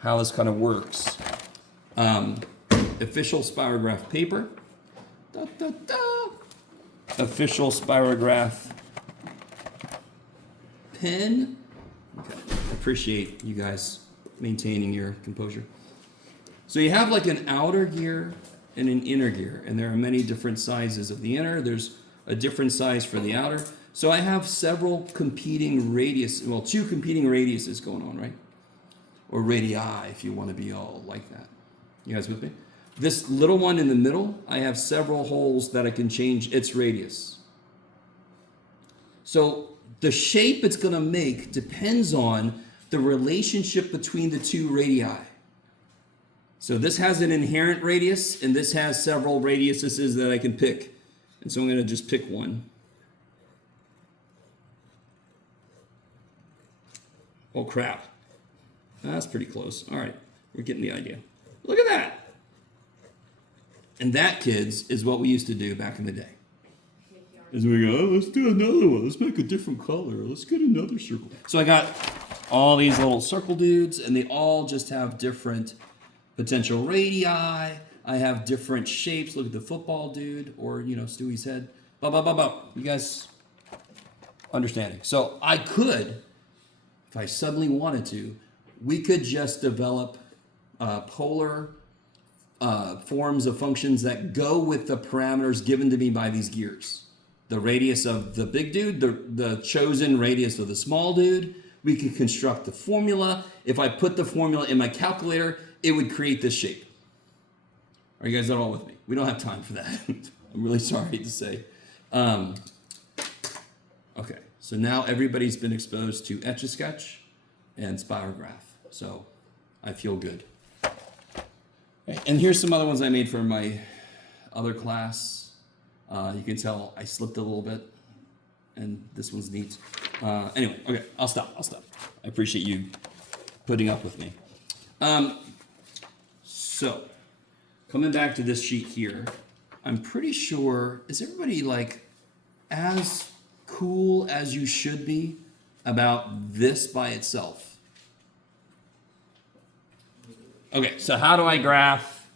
how this kind of works. Official spirograph paper. Da, da, da. Official spirograph pen. Okay. Appreciate you guys maintaining your composure. So you have like an outer gear and an inner gear, and there are many different sizes of the inner. There's a different size for the outer. So I have several competing two competing radiuses going on, right? Or radii, if you want to be all like that. You guys with me? This little one in the middle, I have several holes that I can change its radius. So the shape it's going to make depends on the relationship between the two radii. So this has an inherent radius, and this has several radiuses that I can pick. And so I'm going to just pick one. Oh, crap. That's pretty close. All right, we're getting the idea. Look at that. And that, kids, is what we used to do back in the day. As we go, let's do another one. Let's make a different color. Let's get another circle. So I got all these little circle dudes, and they all just have different potential radii. I have different shapes. Look at the football dude, or, Stewie's head. Blah, blah, blah, blah. You guys understanding? So I could, if I suddenly wanted to, we could just develop polar forms of functions that go with the parameters given to me by these gears. The radius of the big dude, the chosen radius of the small dude. We could construct the formula. If I put the formula in my calculator, it would create this shape. Are you guys all with me? We don't have time for that. I'm really sorry to say. Okay, so now everybody's been exposed to Etch-a-Sketch and Spirograph. So I feel good. Okay, and here's some other ones I made for my other class. You can tell I slipped a little bit, and this one's neat. Anyway, okay, I'll stop. I appreciate you putting up with me. So, coming back to this sheet here, I'm pretty sure, is everybody like as cool as you should be about this by itself? Okay, so how do I graph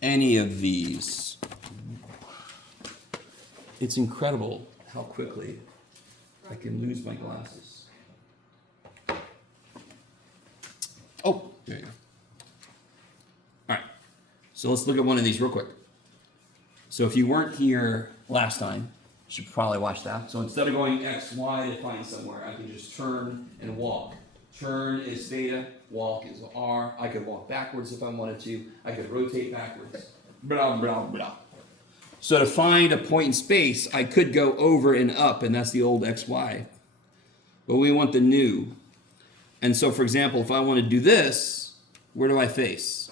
any of these? It's incredible how quickly I can lose my glasses. Oh, there you go. All right, so let's look at one of these real quick. So if you weren't here last time, you should probably watch that. So instead of going X, Y to find somewhere, I can just turn and walk. Turn is theta, walk is R. I could walk backwards if I wanted to. I could rotate backwards. Blah, blah, blah. So to find a point in space, I could go over and up, and that's the old XY. But we want the new. And so, for example, if I want to do this, where do I face?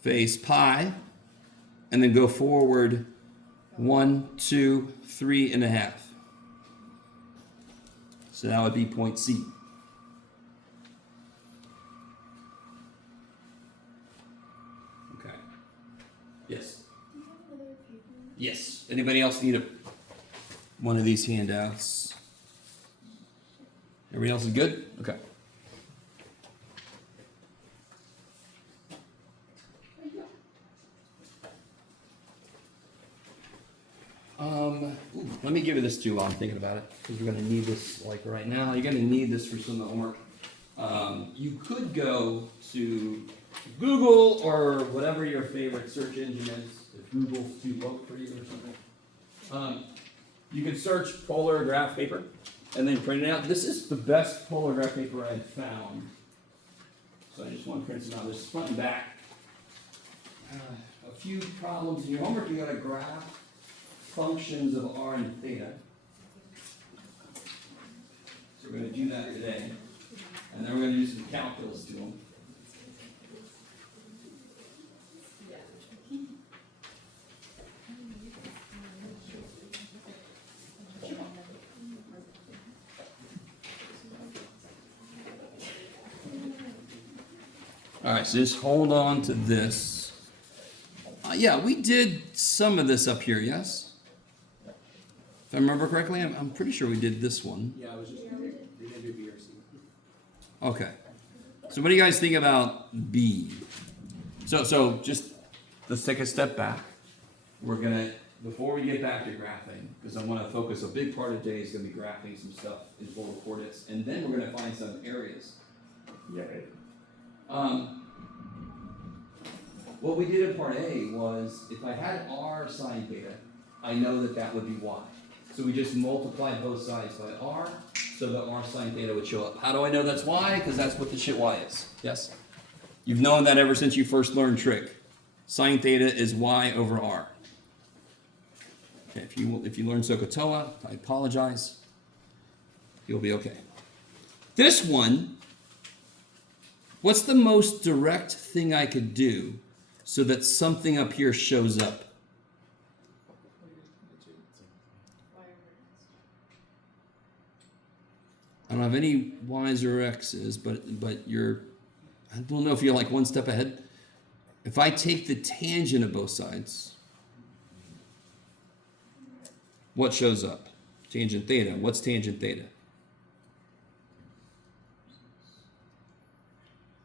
Face pi, and then go forward 1, 2, 3.5. So that would be point C. Okay. Yes. Yes. Anybody else need one of these handouts? Everybody else is good? Okay. Let me give you this too while I'm thinking about it, because we're going to need this like right now. You're going to need this for some of the homework. You could go to Google or whatever your favorite search engine is, if Google's too low for you or something. You can search polar graph paper and then print it out. This is the best polar graph paper I've found. So I just want to print some out. This is front and back. A few problems in your homework. You got to graph functions of R and theta. So we're going to do that today. And then we're going to do some calculus to them. All right, so just hold on to this. Yeah, we did some of this up here, yes? If I remember correctly, I'm pretty sure we did this one. Yeah, I was just, we didn't do B or C. Okay. So what do you guys think about B? So just let's take a step back. We're gonna, before we get back to graphing, because I want to focus, a big part of today is gonna be graphing some stuff in polar coordinates, and then we're gonna find some areas. Yeah, right. What we did in part A was, if I had r sine theta, I know that that would be y. So we just multiply both sides by r, so that r sine theta would show up. How do I know that's y? Because that's what the shit y is. Yes? You've known that ever since you first learned trig. Sine theta is y over r. Okay, if you learn SOHCAHTOA, I apologize. You'll be okay. This one, what's the most direct thing I could do so that something up here shows up? I don't have any y's or x's, but you're, I don't know if you're like one step ahead. If I take the tangent of both sides, what shows up? Tangent theta. What's tangent theta?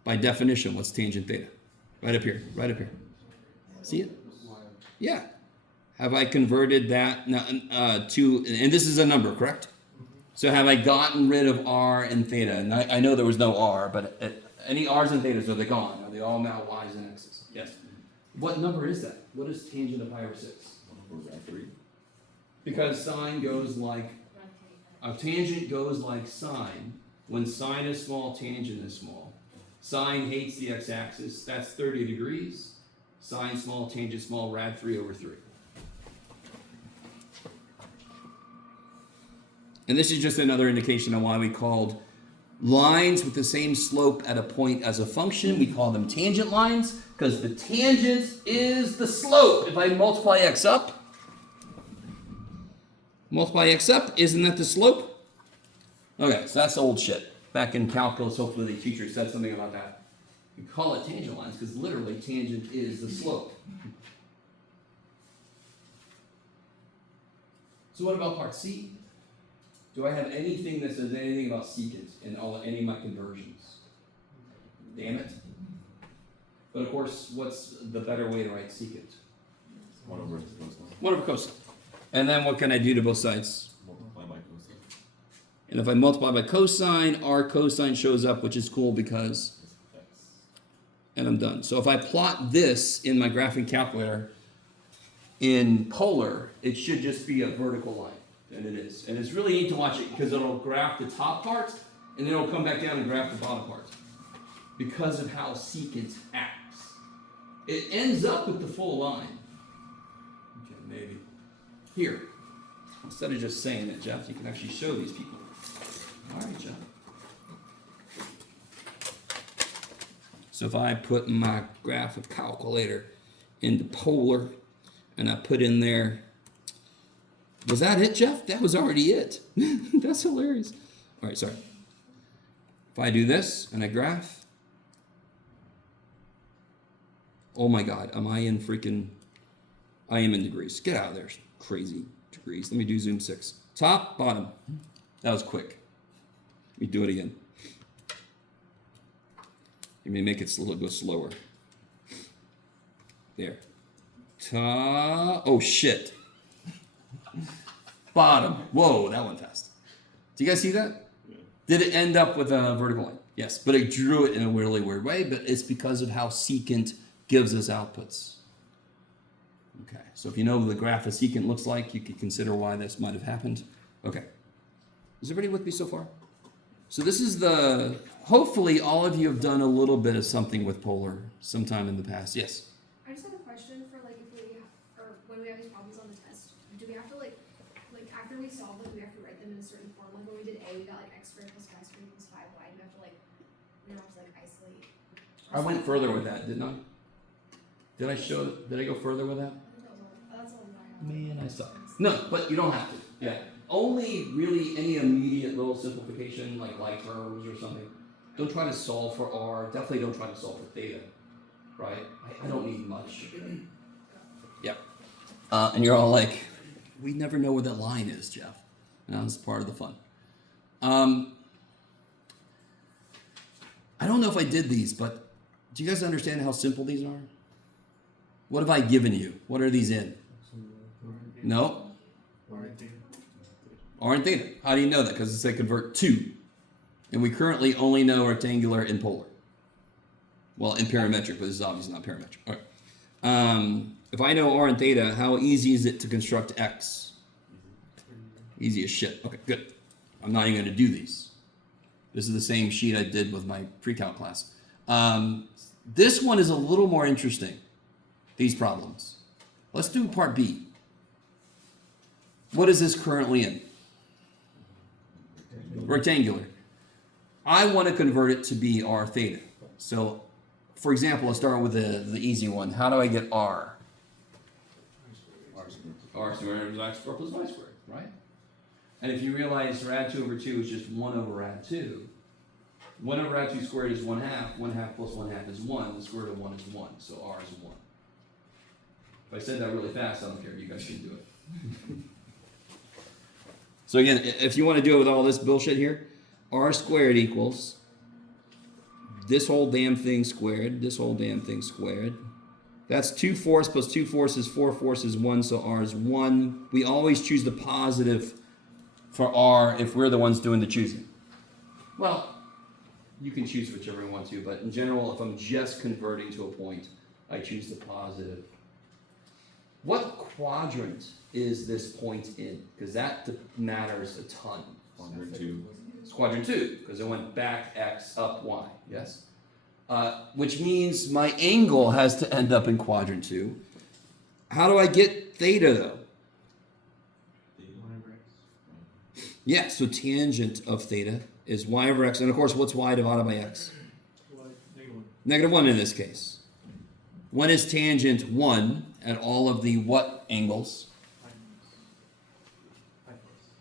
By definition, what's tangent theta? Right up here, right up here. See it? Yeah. Have I converted that now, to, and this is a number, correct? So have I gotten rid of r and theta? And I know there was no r, but any r's and thetas, are they gone? Are they all now y's and x's? Yes. What number is that? What is tangent of pi over 6? 3. Because sine goes like, a tangent goes like sine. When sine is small, tangent is small. Sine hates the x-axis, that's 30 degrees. Sine small, tangent small, rad 3 over 3. And this is just another indication of why we called lines with the same slope at a point as a function, we call them tangent lines, because the tangent is the slope. If I multiply x up, isn't that the slope? Okay, so that's old shit. Back in calculus, hopefully the teacher said something about that. We call it tangent lines because literally tangent is the slope. So what about part C? Do I have anything that says anything about secant in any of my conversions? Damn it. But of course, what's the better way to write secant? 1 over cosine. 1 over cosine. And then what can I do to both sides? Multiply by cosine. And if I multiply by cosine, r cosine shows up, which is cool because, X. and I'm done. So if I plot this in my graphing calculator in polar, it should just be a vertical line. And it is. And it's really neat to watch it because it'll graph the top part and then it'll come back down and graph the bottom part because of how secant acts. It ends up with the full line. Okay, maybe. Here. Instead of just saying it, Jeff, you can actually show these people. All right, Jeff. So if I put my graph calculator into polar and I put in there, was that it, Jeff? That was already it. That's hilarious. All right, sorry. If I do this and I graph, oh my God, I am in degrees. Get out of there, crazy degrees. Let me do zoom 6. Top, bottom. That was quick. Let me do it again. Let me make it go slower. There. Top, oh shit. Bottom. Whoa, that went fast. Do you guys see that? Yeah. Did it end up with a vertical line? Yes, but it drew it in a really weird way, but it's because of how secant gives us outputs. Okay, so if you know what the graph of secant looks like, you could consider why this might have happened. Okay. Is everybody with me so far? So this is hopefully all of you have done a little bit of something with polar sometime in the past. Yes? I just have a question for like if we or when we have these problems on the test, do we have to like after we solve them, we have to write them in a certain form? Like when we did A, we got like x squared plus y squared equals 5y. Do we have to isolate? I went further with that, didn't I? Did I go further with that? I think that was all, that's all I have. Man, I suck. No, but you don't have to. Yeah. Only really any immediate little simplification like terms or something. Don't try to solve for r. Definitely don't try to solve for theta. Right? I don't need much. Yep. And you're all like, we never know where that line is, Jeff. And that's part of the fun. I don't know if I did these, but do you guys understand how simple these are? What have I given you? What are these in? No? R and theta. How do you know that? Because it said convert to. And we currently only know rectangular and polar. Well, in parametric, but this is obviously not parametric. All right. If I know R and theta, how easy is it to construct X? Easy as shit. Okay, good. I'm not even going to do these. This is the same sheet I did with my pre-calc class. This one is a little more interesting, these problems. Let's do part B. What is this currently in? Rectangular. I want to convert it to be R theta. So, for example, let's start with the easy one. How do I get R? R squared is x squared plus y squared, right? And if you realize rad 2 over 2 is just 1 over rad 2, 1 over rad 2 squared is 1/2, 1/2 plus 1/2 is 1, the square root of 1 is 1, so R is 1. If I said that really fast, I don't care, you guys can do it. So again, if you want to do it with all this bullshit here, R squared equals this whole damn thing squared, this whole damn thing squared. That's 2 fourths plus 2 fourths is 4 fourths is 1, so R is 1. We always choose the positive for R if we're the ones doing the choosing. Well, you can choose whichever you want to, but in general, if I'm just converting to a point, I choose the positive. What quadrant is this point in? Because that matters a ton. Quadrant 2. It's quadrant 2, because it went back X, up Y, yes? Which means my angle has to end up in quadrant 2. How do I get theta, though? Yeah, so tangent of theta is y over x. And of course, what's y divided by x? Negative 1 in this case. When is tangent 1 at all of the what angles?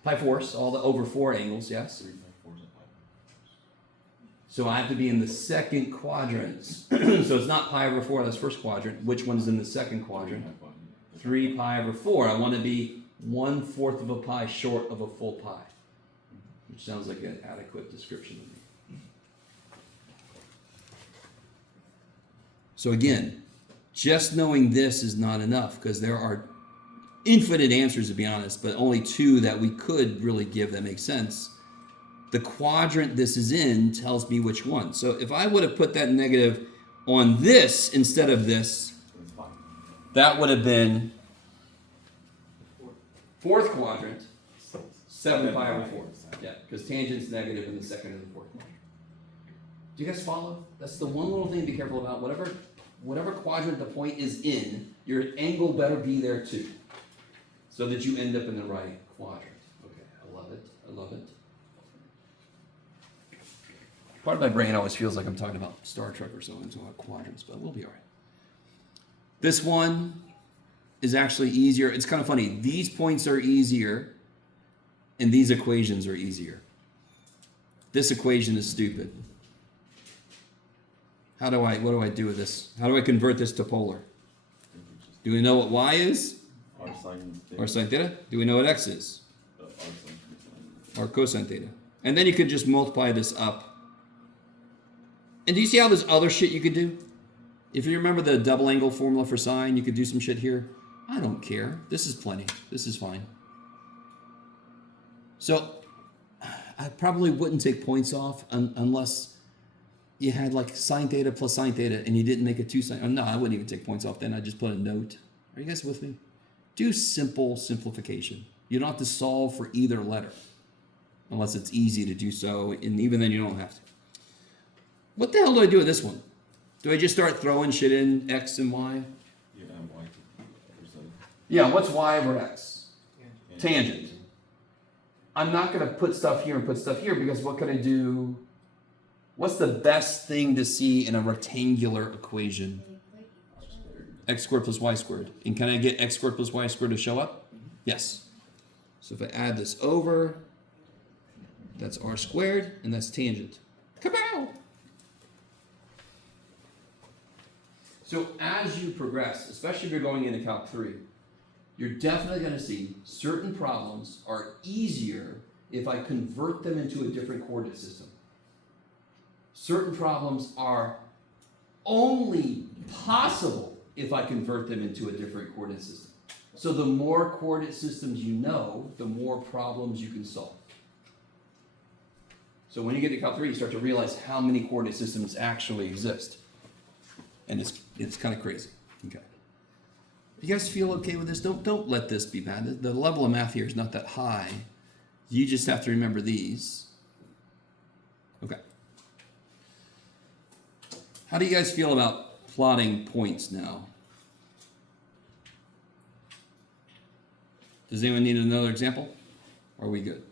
Pi fourths, all the over 4 angles, yes? 3 pi 4 is a pi. So I have to be in the second quadrant. So it's not pi over 4, that's first quadrant. Which one's in the second quadrant? 3 pi over 4. I want to be 1/4 of a pi short of a full pi. Which sounds like an adequate description to me. So again, just knowing this is not enough because there are infinite answers to be honest, but only 2 that we could really give that make sense. The quadrant this is in tells me which one. So if I would have put that negative on this instead of this, that would have been fourth quadrant, 7 pi over 4. Yeah, because tangent's negative in the second and the fourth quadrant. Do you guys follow? That's the one little thing to be careful about. Whatever quadrant the point is in, your angle better be there too, so that you end up in the right quadrant. Okay, I love it. I love it. Part of my brain always feels like I'm talking about Star Trek or something, talking about quadrants, but we'll be all right. This one is actually easier. It's kind of funny. These points are easier, and these equations are easier. This equation is stupid. What do I do with this? How do I convert this to polar? Do we know what y is? R sine theta. R sine theta? Do we know what x is? R sine Or cosine theta. And then you could just multiply this up. And do you see how there's other shit you could do? If you remember the double angle formula for sine, you could do some shit here. I don't care. This is plenty. This is fine. So I probably wouldn't take points off unless you had like sine theta plus sine theta and you didn't make it 2 sine. Oh, no, I wouldn't even take points off then. I'd just put a note. Are you guys with me? Do simple simplification. You don't have to solve for either letter unless it's easy to do so, and even then you don't have to. What the hell do I do with this one? Do I just start throwing shit in x and y? Yeah, and y. Yeah, what's y over x? Tangent. I'm not going to put stuff here and put stuff here because what can I do? What's the best thing to see in a rectangular equation? X squared plus y squared. And can I get x squared plus y squared to show up? Yes. So if I add this over, that's r squared, and that's tangent. Kapow! So as you progress, especially if you're going into Calc 3, you're definitely going to see certain problems are easier if I convert them into a different coordinate system. Certain problems are only possible if I convert them into a different coordinate system. So the more coordinate systems you know, the more problems you can solve. So when you get to Cal 3, you start to realize how many coordinate systems actually exist. And it's kind of crazy. Okay. You guys feel okay with this? Don't let this be bad. The level of math here is not that high. You just have to remember these. Okay. How do you guys feel about plotting points now? Does anyone need another example? Or are we good?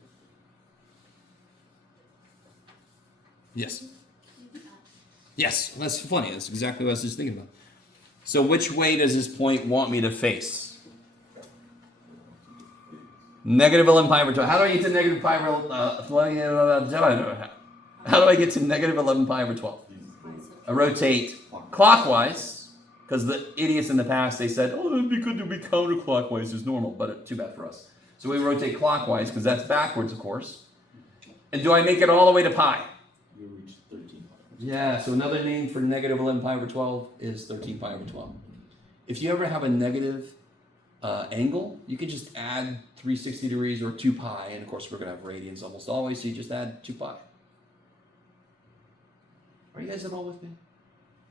Yes. Yes, that's funny. That's exactly what I was just thinking about. So which way does this point want me to face? Negative 11 pi over 12. How do I get to negative pi over how do I get to negative 11 pi over 12? I rotate clockwise, because the idiots in the past, they said, oh, it'd be good to be counterclockwise as normal, but too bad for us. So we rotate clockwise, because that's backwards, of course. And do I make it all the way to pi? You reach 13 pi. Yeah, so another name for negative 11 pi over 12 is 13 pi over 12. If you ever have a negative angle, you can just add 360 degrees or 2 pi, and of course we're going to have radians almost always, so you just add 2 pi. Are you guys at all with me?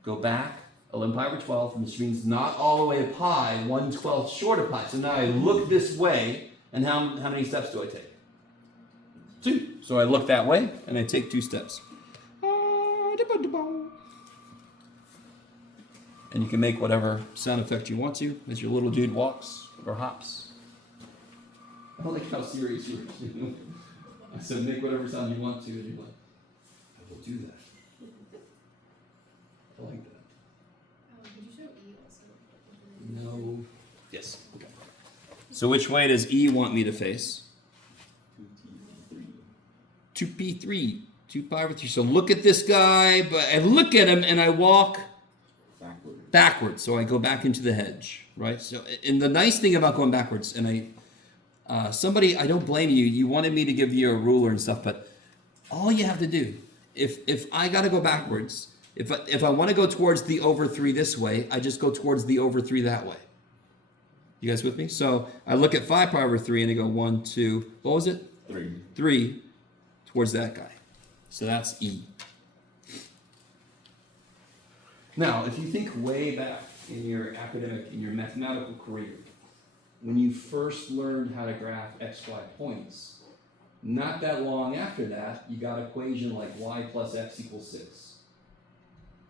Go back, 11 pi over 12, which means not all the way to pi, 1/12 short of pi. So now I look this way, and how many steps do I take? 2. So I look that way, and I take 2 steps. And you can make whatever sound effect you want to as your little dude walks or hops. I don't like how serious you are. I said make whatever sound you want to, and you're like, I will do that. I like that. Did you show E also? No. Yes. Okay. So which way does E want me to face? 2p3. 2 pi over 3. So look at this guy, but I look at him and I walk backwards. So I go back into the hedge, right? So, and the nice thing about going backwards, and somebody, I don't blame you. You wanted me to give you a ruler and stuff, but all you have to do, if I got to go backwards, if I want to go towards the over 3 this way, I just go towards the over 3 that way. You guys with me? So I look at 5 pi over 3 and I go 1, 2, what was it? 3 towards that guy. So that's E. Now, if you think way back in your mathematical career, when you first learned how to graph XY points, not that long after that, you got an equation like y plus x equals 6.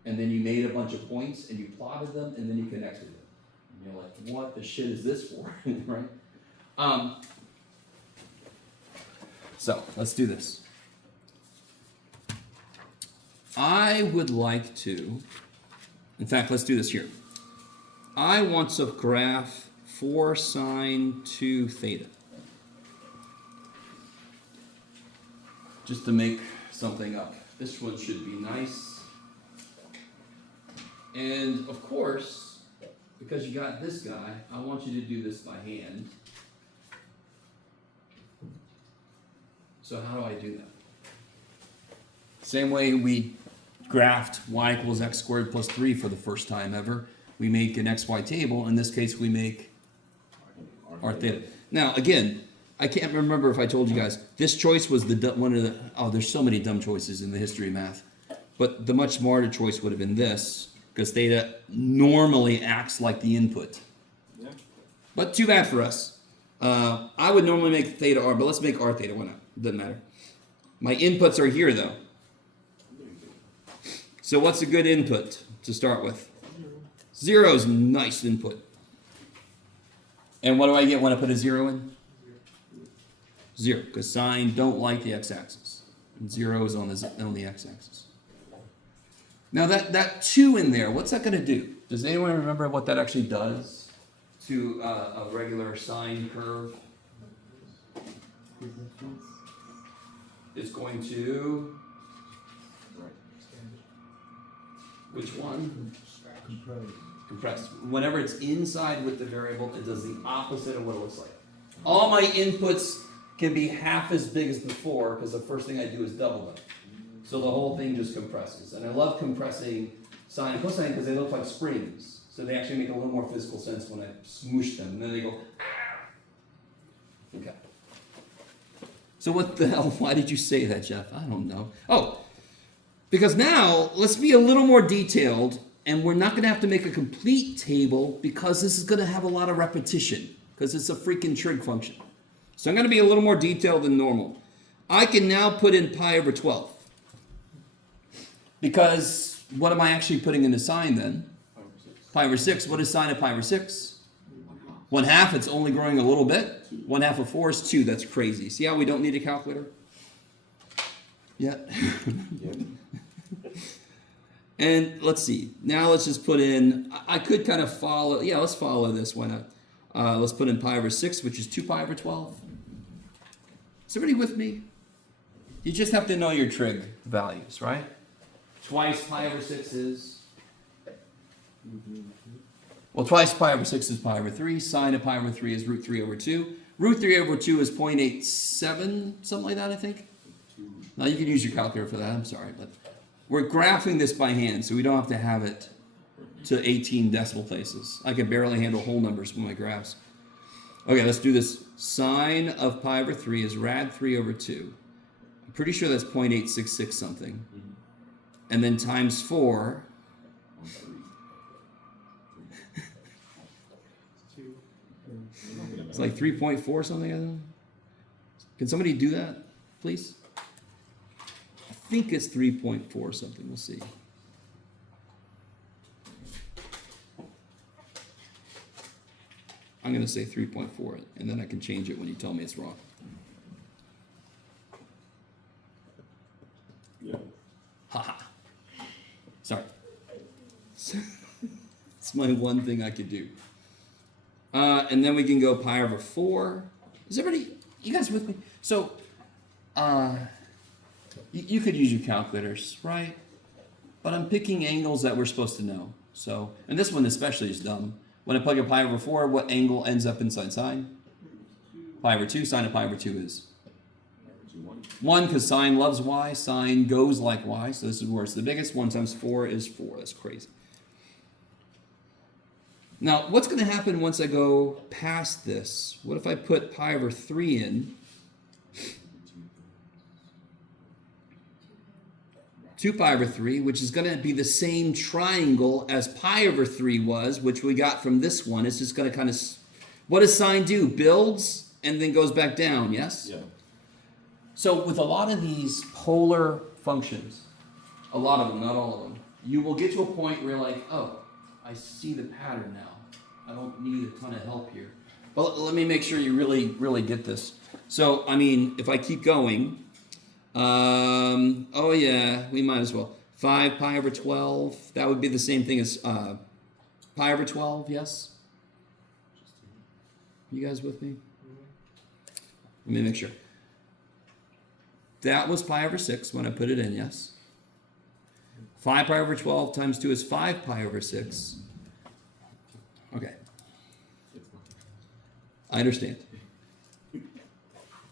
And then you made a bunch of points and you plotted them and then you connected them. And you're like, what the shit is this for, right? So, let's do this. I would like to, in fact, let's do this here. I want to graph 4 sine 2 theta. Just to make something up. This one should be nice. And of course, because you got this guy, I want you to do this by hand. So how do I do that? Same way we graphed y equals x squared plus 3 for the first time ever. We make an xy table. In this case, we make r theta. Now, again, I can't remember if I told you guys, this choice was there's so many dumb choices in the history of math. But the much smarter choice would have been this, because theta normally acts like the input. Yeah. But too bad for us. I would normally make theta r, but let's make r theta. Why not? Doesn't matter. My inputs are here, though. So what's a good input to start with? 0 is nice input. And what do I get when I put a 0 in? 0, because sine don't like the x-axis. And 0 is on the x-axis. Now that 2 in there, what's that going to do? Does anyone remember what that actually does to a regular sine curve? It's going to... Which one? compressed. Whenever it's inside with the variable, it does the opposite of what it looks like. All my inputs can be half as big as before because the first thing I do is double them. So the whole thing just compresses. And I love compressing sine and cosine because they look like springs. So they actually make a little more physical sense when I smoosh them. And then they go, okay. So what the hell, why did you say that, Jeff? I don't know. Oh, because now let's be a little more detailed, and we're not going to have to make a complete table because this is going to have a lot of repetition because it's a freaking trig function. So I'm going to be a little more detailed than normal. I can now put in pi over 12 because what am I actually putting in the sign then? Pi over 6. What is sine of pi over 6? 1/2, it's only growing a little bit. 1/2 of 4 is 2. That's crazy. See how we don't need a calculator? Yet. And let's see. Now let's just put in, I could kind of follow, yeah, let's follow this. Why not? Let's put in pi over 6, which is 2 pi over 12. Is everybody with me? You just have to know your trig values, right? Twice pi over 6 is? Well, twice pi over 6 is pi over 3. Sine of pi over 3 is root 3 over 2. Root 3 over 2 is 0.87, something like that, I think. Now, you can use your calculator for that. I'm sorry, but we're graphing this by hand, so we don't have to have it to 18 decimal places. I can barely handle whole numbers with my graphs. Okay, let's do this. Sine of pi over 3 is rad 3 over 2. I'm pretty sure that's 0.866 something. And then times 4. It's like 3.4 something, I don't know. Can somebody do that, please? I think it's 3.4 something. We'll see. I'm going to say 3.4, and then I can change it when you tell me it's wrong. Yeah. Haha. Sorry. It's my one thing I could do. And then we can go pi over 4. Is everybody, you guys with me? So, you could use your calculators, right? But I'm picking angles that we're supposed to know. So, and this one especially is dumb. When I plug in pi over 4, what angle ends up inside sine? Pi over 2, sine of pi over 2 is? 1, because sine loves y, sine goes like y, so this is where it's the biggest. 1 times 4 is 4. That's crazy. Now, what's going to happen once I go past this? What if I put pi over 3 in? 2 pi over 3, which is going to be the same triangle as pi over 3 was, which we got from this one. It's just going to kind of... What does sine do? Builds and then goes back down, yes? Yeah. So with a lot of these polar functions, a lot of them, not all of them, you will get to a point where you're like, oh, I see the pattern now. I don't need a ton of help here. Well, let me make sure you really, really get this. So, I mean, if I keep going, oh yeah, we might as well. 5 pi over 12, that would be the same thing as pi over 12, yes? You guys with me? Let me make sure. That was pi over 6 when I put it in, yes? 5 pi over 12 times 2 is 5 pi over 6. Okay. I understand.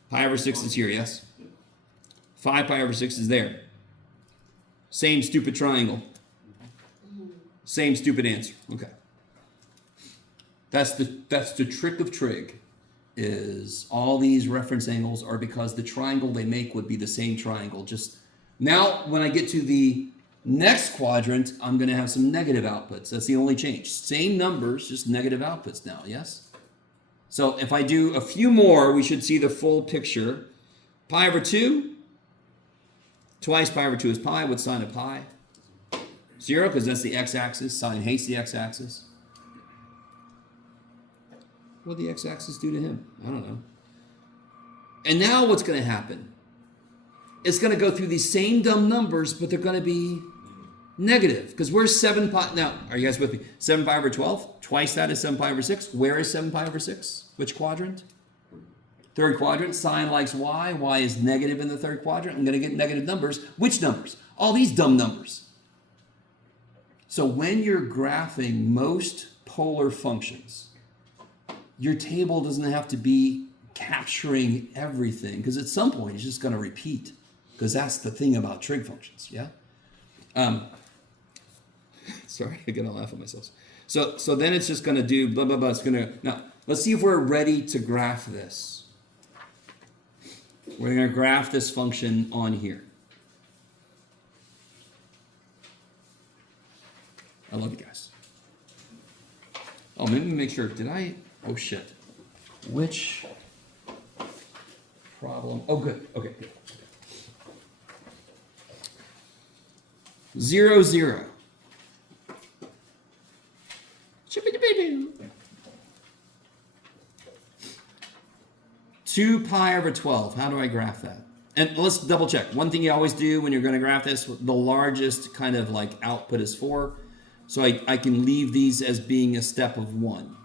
Pi over 6 is here, yes? 5 pi over 6 is there. Same stupid triangle. Same stupid answer. Okay. That's the trick of trig, is all these reference angles are because the triangle they make would be the same triangle. Just now, when I get to the next quadrant, I'm going to have some negative outputs. That's the only change. Same numbers, just negative outputs now, yes? So if I do a few more, we should see the full picture. Pi over 2, twice pi over 2 is pi. What's sine of pi? 0, because that's the x-axis. Sine hates the x-axis. What did the x-axis do to him? I don't know. And now what's going to happen? It's going to go through these same dumb numbers, but they're going to be negative. Because where's 7 pi? Now, are you guys with me? 7 pi over 12? Twice that is 7 pi over 6. Where is 7 pi over 6? Which quadrant? Third quadrant. Sine likes y. Y is negative in the third quadrant. I'm going to get negative numbers. Which numbers? All these dumb numbers. So when you're graphing most polar functions, your table doesn't have to be capturing everything, because at some point it's just going to repeat, because that's the thing about trig functions, yeah? Sorry, I'm going to laugh at myself. So then it's just going to do blah, blah, blah. It's going to, now, let's see if we're ready to graph this. We're going to graph this function on here. I love you guys. Oh, let me make sure. Did I? Oh, shit. Which problem? Oh, good. Okay, good. 0, 0. 2 pi over 12. How do I graph that? And let's double check. One thing you always do when you're going to graph this, the largest kind of like output is 4. So I can leave these as being a step of 1.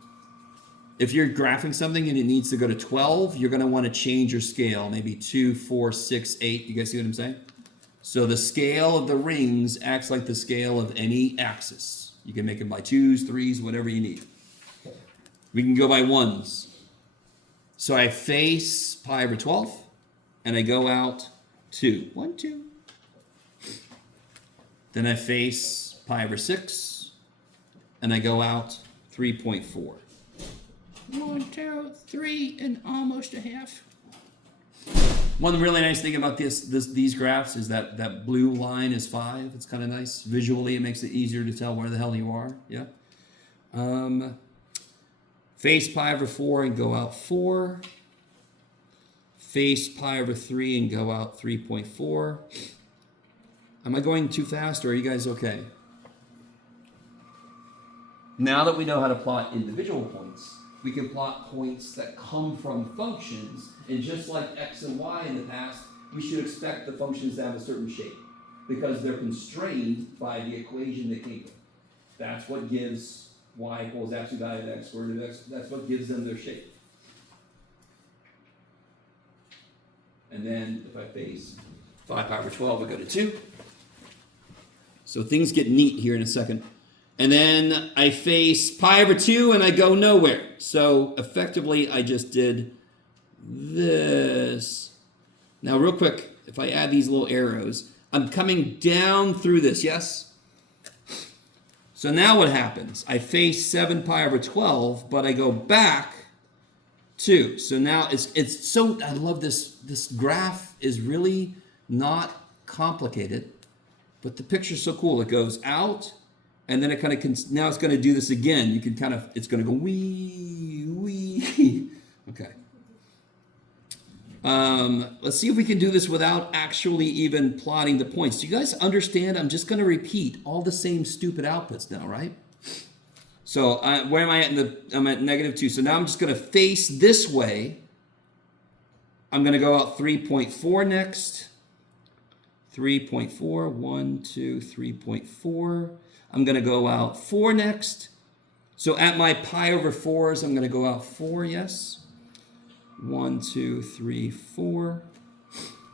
If you're graphing something and it needs to go to 12, you're going to want to change your scale. Maybe 2, 4, 6, 8. You guys see what I'm saying? So the scale of the rings acts like the scale of any axis. You can make them by 2s, 3s, whatever you need. We can go by 1s. So I face pi over 12, and I go out 2. 1, 2. Then I face pi over 6, and I go out 3.4. 1, 2, 3, and almost a half. One really nice thing about these graphs is that blue line is 5. It's kind of nice. Visually, it makes it easier to tell where the hell you are. Yeah. Face pi over 4 and go out 4. Face pi over 3 and go out 3.4. Am I going too fast, or are you guys okay? Now that we know how to plot individual points, we can plot points that come from functions, and just like x and y in the past, we should expect the functions to have a certain shape because they're constrained by the equation they came from. That's what gives y equals absolute value of x squared of x. That's what gives them their shape. And then if I face 5 pi over 12, I go to 2. So things get neat here in a second. And then I face pi over 2 and I go nowhere. So effectively, I just did this. Now, real quick, if I add these little arrows, I'm coming down through this, yes? So now what happens? I face 7 pi over 12, but I go back 2. So now it's so, I love this. This graph is really not complicated, but the picture's so cool. It goes out, and then it kind of, now it's going to do this again. You can kind of, it's going to go wee, wee. Okay. Let's see if we can do this without actually even plotting the points. Do you guys understand? I'm just going to repeat all the same stupid outputs now, right? So where am I at? I'm at -2. So now I'm just going to face this way. I'm going to go out 3.4 next. 3.4, 1, 2, 3.4. I'm going to go out 4 next. So at my pi over 4s, I'm going to go out 4, yes. 1, 2, 3, 4.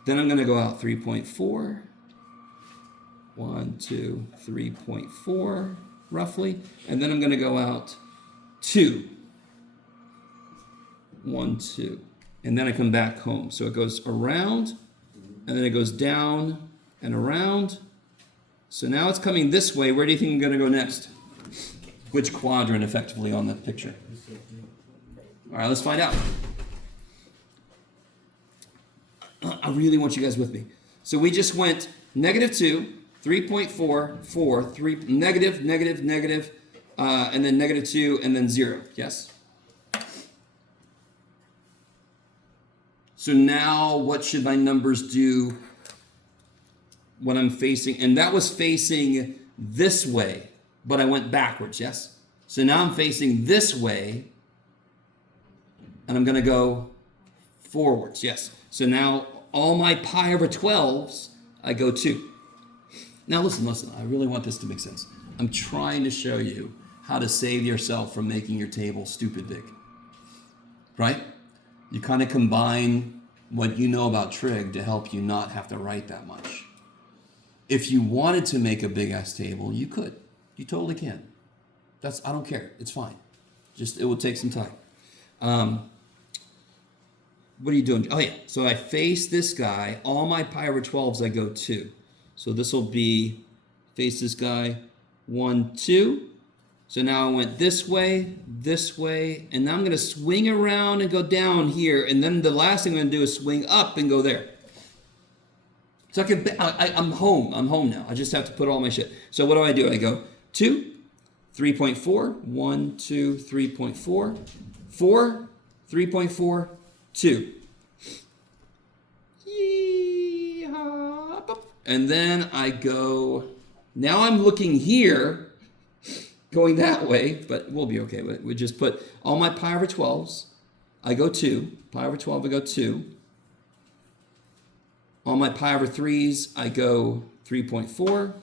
Then I'm going to go out 3.4. 1, 2, 3.4, roughly. And then I'm going to go out 2. 1, 2. And then I come back home. So it goes around, and then it goes down and around. So now it's coming this way. Where do you think I'm going to go next? Which quadrant effectively on the picture? All right, let's find out. I really want you guys with me. So we just went -2, 3.4, 4, 3, negative, and then -2, and then 0. Yes? So now what should my numbers do when I'm facing? And that was facing this way, but I went backwards, yes? So now I'm facing this way, and I'm going to go forwards, yes? So now all my pi over 12s, I go 2. Now listen, I really want this to make sense. I'm trying to show you how to save yourself from making your table stupid big. Right? You kind of combine what you know about trig to help you not have to write that much. If you wanted to make a big ass table, you could. You totally can. I don't care. It's fine. Just, it will take some time. What are you doing? Oh, yeah. So I face this guy. All my pi over 12s, I go 2. So this will be, face this guy, 1, 2. So now I went this way, and now I'm going to swing around and go down here. And then the last thing I'm going to do is swing up and go there. So I'm home. I'm home now. I just have to put all my shit. So what do? I go 2, 3.4, 1, 2, 3.4, 4, 3.4, 2. And then I go, now I'm looking here, going that way, but we'll be okay with it. We just put all my pi over 12s. I go 2. Pi over 12, I go 2. All my pi over 3s, I go 3.4.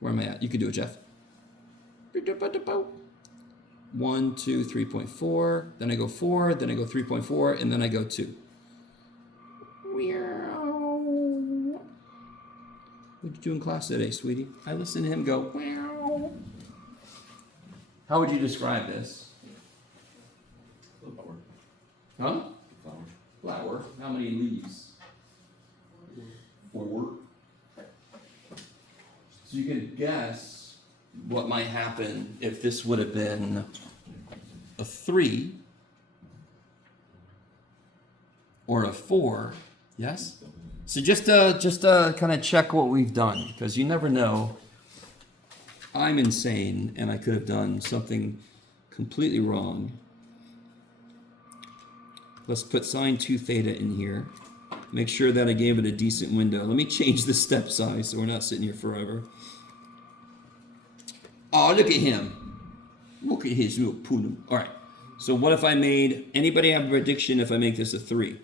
Where am I at? You can do it, Jeff. 1, 2, 3.4. Then I go 4. Then I go 3.4. And then I go 2. What did you do in class today, sweetie? I listened to him go, wow. How would you describe this? Flower. Huh? Flower. Flower. How many leaves? 4. So you can guess what might happen if this would have been a 3 or a 4. Yes? So just kind of check what we've done, because you never know. I'm insane, and I could have done something completely wrong. Let's put sine 2 theta in here. Make sure that I gave it a decent window. Let me change the step size so we're not sitting here forever. Oh, look at him. Look at his little poodle. All right. So what if I made, anybody have a prediction if I make this a 3?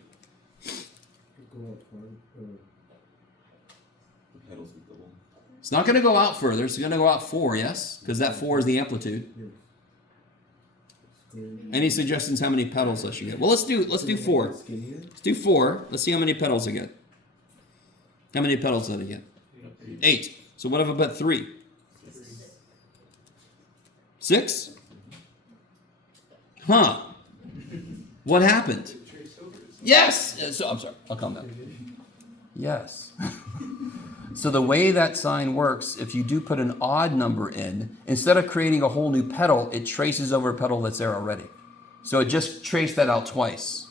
It's not going to go out further. It's going to go out 4, yes? Because that 4 is the amplitude. Any suggestions how many petals I should get? Well, let's do 4. Let's do 4. Let's see how many petals I get. How many petals did I get? 8. So what if I put 3? 6? Huh. What happened? Yes! So, I'm sorry. I'll calm down. Yes. So the way that sign works, if you do put an odd number in, instead of creating a whole new petal, it traces over a petal that's there already. So it just traced that out twice.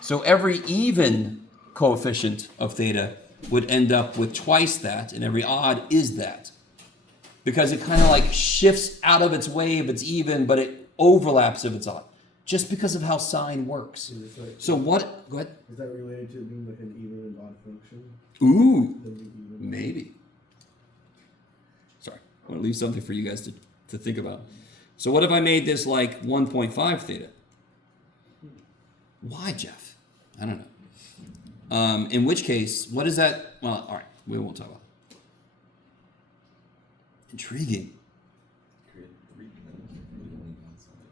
So every even coefficient of theta would end up with twice that, and every odd is that. Because it kind of like shifts out of its way if it's even, but it overlaps if it's odd. Just because of how sine works. So what, go ahead. Is that related to it being like an even and odd function? Ooh, maybe. Sorry, I want to leave something for you guys to think about. So what if I made this like 1.5 theta? Why, Jeff? I don't know. In which case, what is that? Well, all right, we won't talk about it. Intriguing.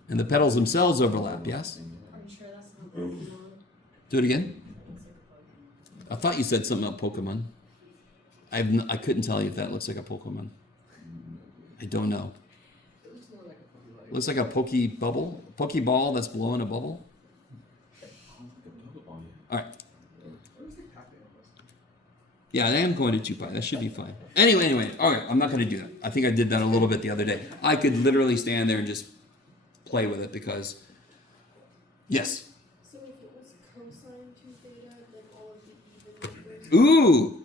And the petals themselves overlap, yes? Are you sure that's not Pokemon? Do it again. Looks like a Pokemon. I thought you said something about Pokemon. I couldn't tell you if that looks like a Pokemon. I don't know. It looks more like a puppy. Looks like a Poke bubble, Pokeball that's blowing a bubble. All right. It looks like Pac-Man almost. Yeah, I am going to 2pi. That should be fine. Anyway. All right, I'm not going to do that. I think I did that a little bit the other day. I could literally stand there and just play with it because, yes. So if it was cosine 2 theta, then all of the even numbers. Ooh.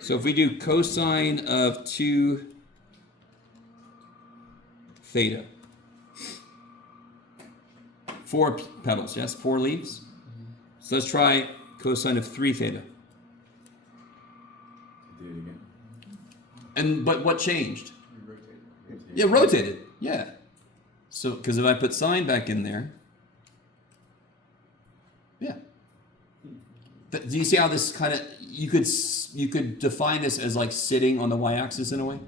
So if we do cosine of 2 theta. 4 petals, yes? 4 leaves. So let's try cosine of 3 theta. Do it again. But what changed? You rotate. Yeah, rotated. Yeah. So, because if I put sine back in there, yeah. But do you see how this kind of, you could define this as like sitting on the y-axis in a way?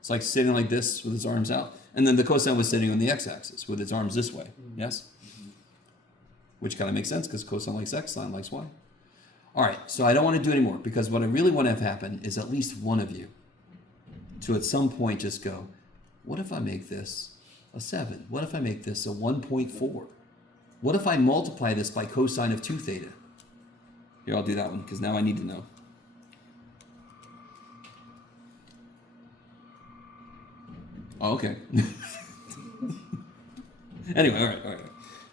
It's like sitting like this with its arms out. And then the cosine was sitting on the x-axis with its arms this way. Yes? Which kind of makes sense because cosine likes x, sine likes y. All right, so I don't want to do any more because what I really want to have happen is at least one of you to at some point just go, what if I make this a 7? What if I make this a 1.4? What if I multiply this by cosine of 2 theta? Here, I'll do that one because now I need to know. Oh, okay. Anyway, all right.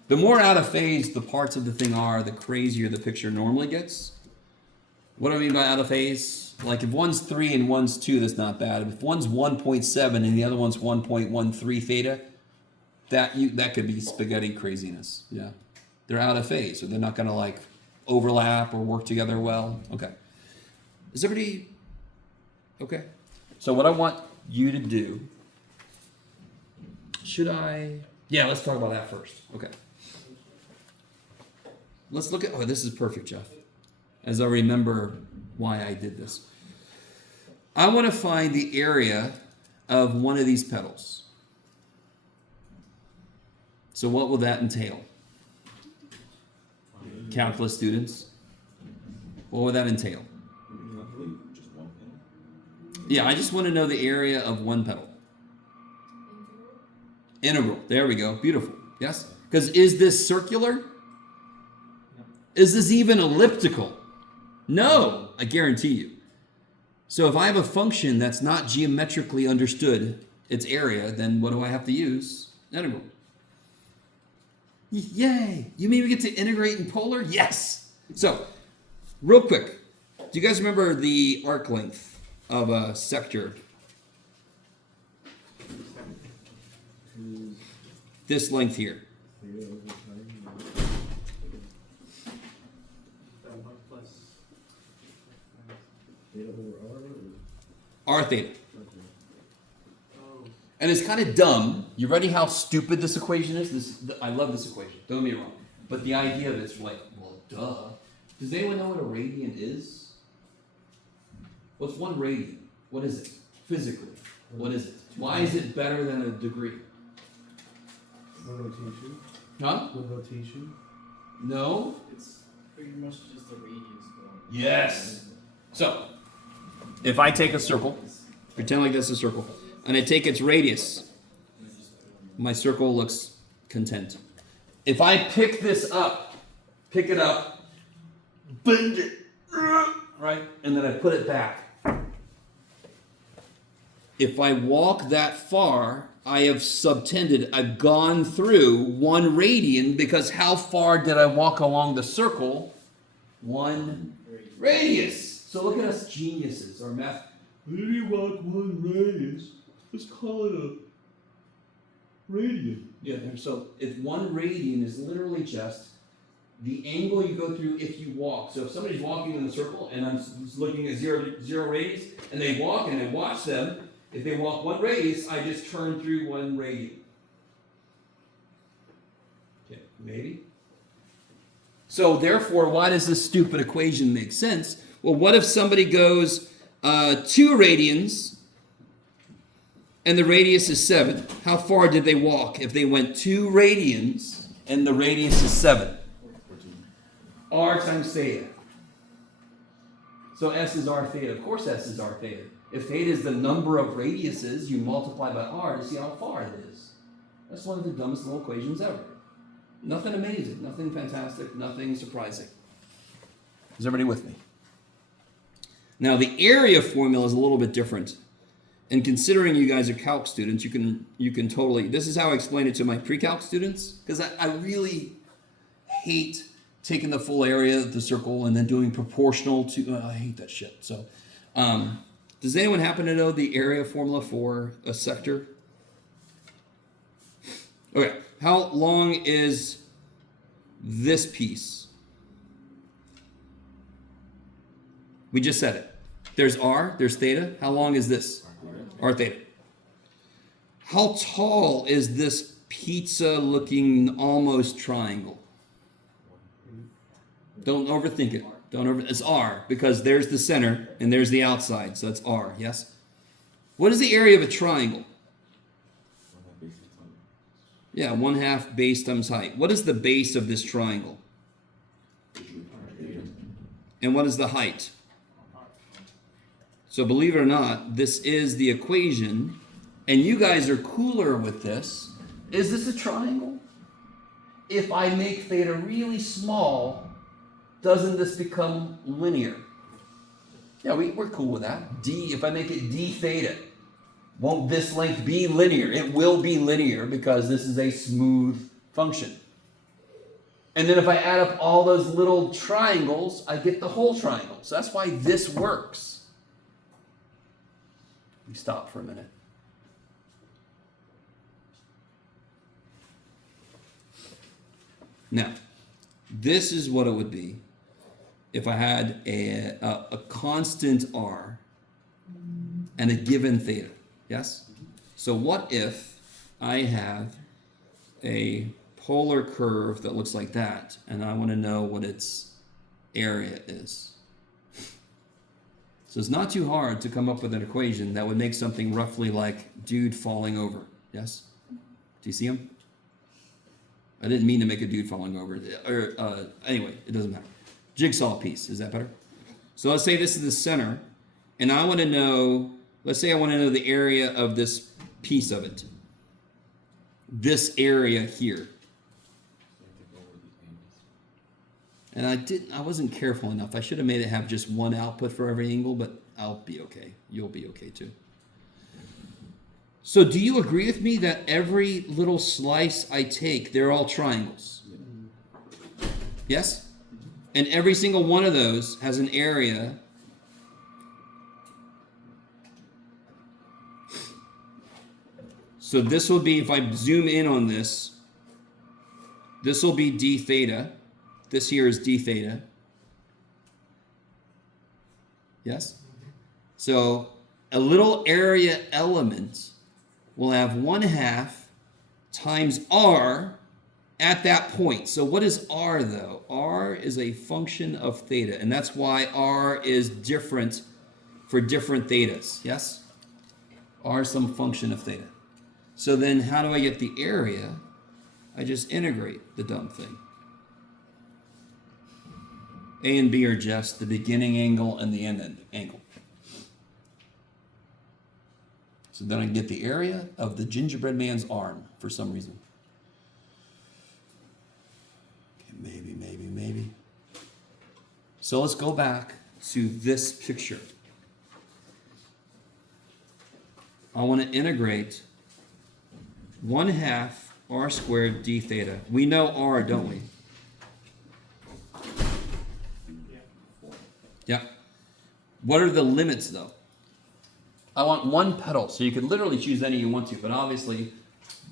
The more out of phase the parts of the thing are, the crazier the picture normally gets. What do I mean by out of phase? Like if one's 3 and one's 2, that's not bad. If one's 1.7 and the other one's 1.13 theta, that could be spaghetti craziness. Yeah. They're out of phase, so they're not going to like overlap or work together well. Okay. Is everybody okay? So what I want you to do, yeah, let's talk about that first. Okay. Let's look at, this is perfect, Jeff. As I remember why I did this. I want to find the area of one of these petals. So what will that entail? Calculus students. What would that entail? Just one penny. Yeah, I just want to know the area of one petal. Integral. There we go. Beautiful. Yes? Because is this circular? Is this even elliptical? No, I guarantee you. So if I have a function that's not geometrically understood, its area, then what do I have to use? Integral. Yay! You mean we get to integrate in polar? Yes! So, real quick, do you guys remember the arc length of a sector? This length here. Theta over time. Theta over R. R theta. And it's kind of dumb. You ready how stupid this equation is? I love this equation. Don't get me wrong. But the idea of it's like, well, duh. Does anyone know what a radian is? What's one radian? What is it? Physically. What is it? Why is it better than a degree? One rotation. Huh? One rotation. No? It's pretty much just a radius going. Yes. So, if I take a circle, pretend like this is a circle, and I take its radius, my circle looks content. If I pick it up, bend it, right, and then I put it back. If I walk that far, I have subtended, I've gone through 1 radian, because how far did I walk along the circle? 1 radius. So look at us geniuses, our math. If you walk 1 radius, let's call it a radian. Yeah, so if 1 radian is literally just the angle you go through if you walk. So if somebody's walking in a circle and I'm just looking at zero radius, and they walk and I watch them, if they walk 1 radius, I just turn through 1 radian. Okay, maybe. So therefore, why does this stupid equation make sense? Well, what if somebody goes 2 radians and the radius is 7? How far did they walk if they went 2 radians and the radius is 7? R times theta. So S is R theta. Of course S is R theta. If theta is the number of radiuses, you multiply by R to see how far it is. That's one of the dumbest little equations ever. Nothing amazing, nothing fantastic, nothing surprising. Is everybody with me? Now the area formula is a little bit different. And considering you guys are calc students, you can totally, this is how I explain it to my pre-calc students, because I really hate taking the full area of the circle and then doing proportional to, I hate that shit. So, does anyone happen to know the area formula for a sector? Okay, how long is this piece? We just said it. There's R, there's theta. How long is this? R theta. How tall is this pizza-looking almost triangle? Don't overthink it. It's R, because there's the center and there's the outside, so it's R, yes? What is the area of a triangle? Yeah, 1/2 base times height. What is the base of this triangle? And what is the height? So believe it or not, this is the equation, and you guys are cooler with this. Is this a triangle? If I make theta really small, doesn't this become linear? Yeah, we're cool with that. D, if I make it d theta, won't this length be linear? It will be linear because this is a smooth function. And then if I add up all those little triangles, I get the whole triangle. So that's why this works. We stop for a minute. Now, this is what it would be if I had a constant r and a given theta. Yes? So what if I have a polar curve that looks like that, and I want to know what its area is? So it's not too hard to come up with an equation that would make something roughly like dude falling over. Yes? Do you see him? I didn't mean to make a dude falling over. Anyway, it doesn't matter. Jigsaw piece. Is that better? So let's say this is the center, and I want to know, let's say I want to know the area of this piece of it. This area here. And I wasn't careful enough. I should have made it have just one output for every angle, but I'll be okay. You'll be okay too. So do you agree with me that every little slice I take, they're all triangles? Yes? And every single one of those has an area so this will be, if I zoom in on this, this will be d theta. This here is d theta. Yes? So a little area element will have 1/2 times r at that point. So what is r though? R is a function of theta, and that's why r is different for different thetas. Yes? R is some function of theta. So then how do I get the area? I just integrate the dumb thing. A and B are just the beginning angle and the end angle. So then I get the area of the gingerbread man's arm for some reason. Okay, maybe. So let's go back to this picture. I want to integrate 1/2 r squared d theta. We know r, don't we? Yeah. What are the limits though? I want one petal, so you could literally choose any you want to, but obviously,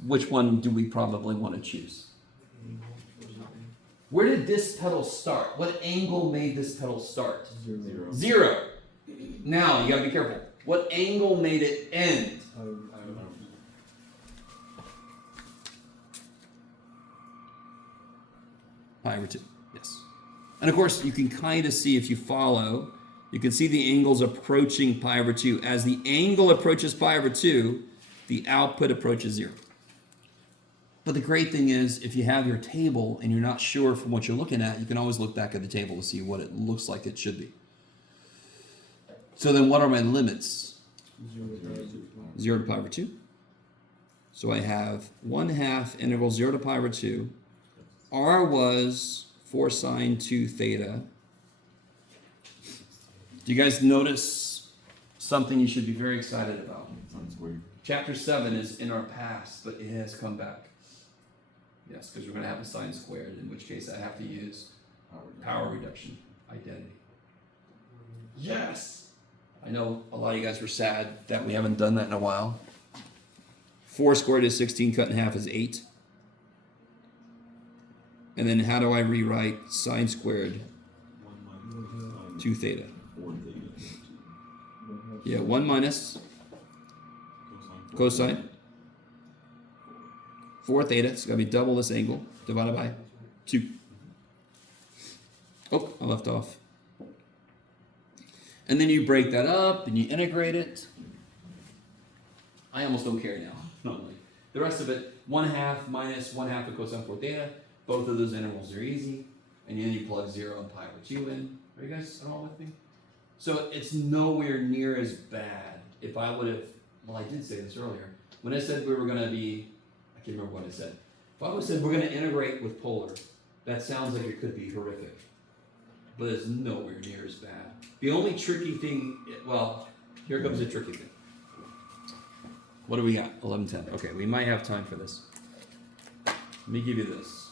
which one do we probably want to choose? Where did this petal start? What angle made this petal start? 0. 0. Now, you gotta be careful. What angle made it end? Pi over 2, yes. And of course, you can kind of see, if you follow, you can see the angles approaching pi over 2. As the angle approaches pi over 2, the output approaches 0. But the great thing is, if you have your table and you're not sure from what you're looking at, you can always look back at the table to see what it looks like it should be. So then what are my limits? 0 to pi over 2. So I have 1/2 integral 0 to pi over 2. R was 4 sine 2 theta. Do you guys notice something you should be very excited about? Sine squared. Chapter 7 is in our past, but it has come back. Yes, because we're going to have a sine squared, in which case I have to use power reduction identity. Yes! I know a lot of you guys were sad that we haven't done that in a while. 4 squared is 16, cut in half is 8. And then how do I rewrite sine squared 2 theta? 4 theta. Yeah, 1 minus cosine 4 theta. It's got to be double this angle divided by 2. Oh, I left off. And then you break that up and you integrate it. I almost don't care now. Normally, the rest of it, 1/2 minus 1/2 of cosine 4 theta. Both of those intervals are easy. And then you plug 0 and pi over 2 in. Are you guys all with me? So it's nowhere near as bad. If I would have, well, I did say this earlier. When I said we were going to be, I can't remember what I said. If I would have said we're going to integrate with Polar, that sounds like it could be horrific. But it's nowhere near as bad. The only tricky thing, well, here comes the tricky thing. What do we got? 11:10. Okay, we might have time for this. Let me give you this.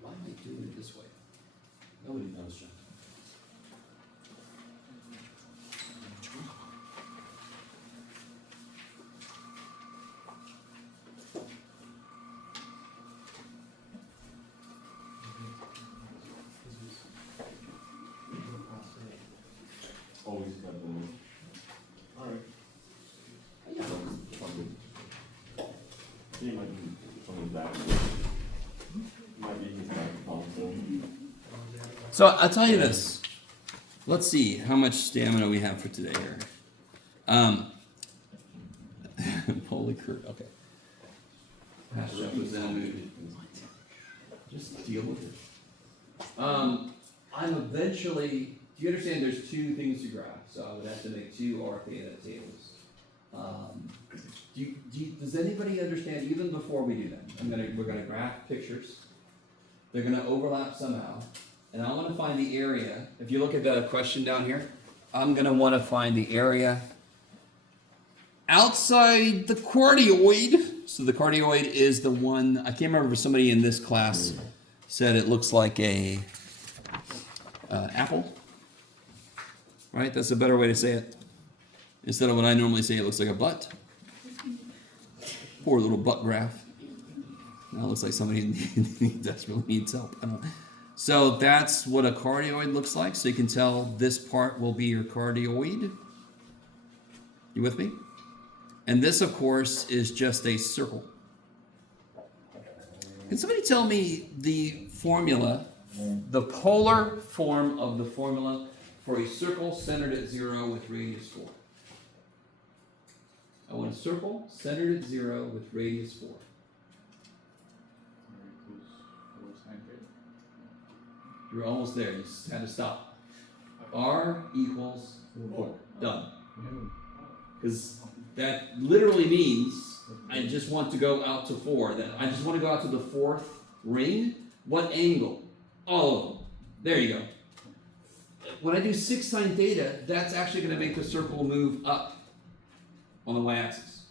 Why am I doing it this way? Nobody knows, John. Always got the. Alright. Yeah. He might be from the back. Might be his back also. So I'll tell you this. Let's see how much stamina we have for today here. Holy crap. Okay. Jeff was in a mood. Just deal with it. I'm eventually. Do you understand? There's two things to graph, so I would have to make two R theta tables. Does anybody understand? Even before we do that, we're gonna graph pictures. They're gonna overlap somehow, and I want to find the area. If you look at the question down here, I'm gonna want to find the area outside the cardioid. So the cardioid is the one. I can't remember if somebody in this class said it looks like a apple. Right? That's a better way to say it. Instead of what I normally say, it looks like a butt. Poor little butt graph. Now it looks like somebody desperately needs help. I don't know. So that's what a cardioid looks like. So you can tell this part will be your cardioid. You with me? And this, of course, is just a circle. Can somebody tell me the formula, the polar form of the formula for a circle centered at 0 with radius 4? I want a circle centered at 0 with radius 4. You're almost there. You just had to stop. R equals 4. Done. Because that literally means I just want to go out to 4. That I just want to go out to the 4th ring. What angle? All of them. There you go. When I do 6 sine theta, that's actually going to make the circle move up on the y-axis.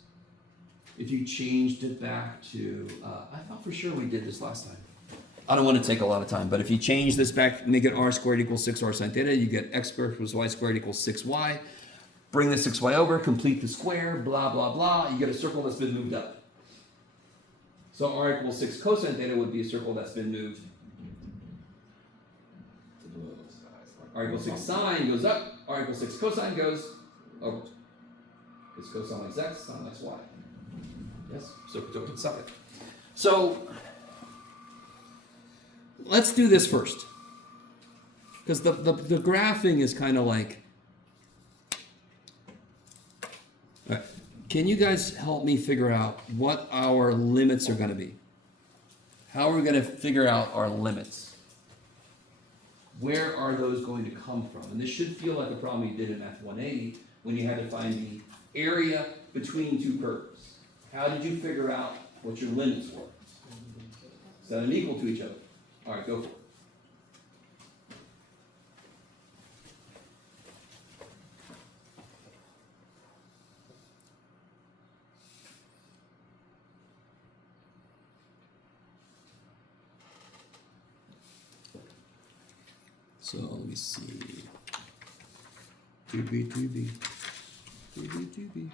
If you changed it back to, I thought for sure we did this last time. I don't want to take a lot of time, but if you change this back, make it r squared equals 6r sine theta, you get x squared plus y squared equals 6y. Bring the 6y over, complete the square, blah, blah, blah. You get a circle that's been moved up. So r equals 6 cosine theta would be a circle that's been moved. R equals 6 sine goes up, r equals 6 cosine goes over. Because cosine likes x, sine likes y. Yes? So token socket. So let's do this first. Because the graphing is kind of like. All right. Can you guys help me figure out what our limits are going to be? How are we going to figure out our limits? Where are those going to come from? And this should feel like a problem you did in Math 180 when you had to find the area between two curves. How did you figure out what your limits were? Set them equal to each other. All right, go for it. So let me see. 2b, 2b, 2b, 2b.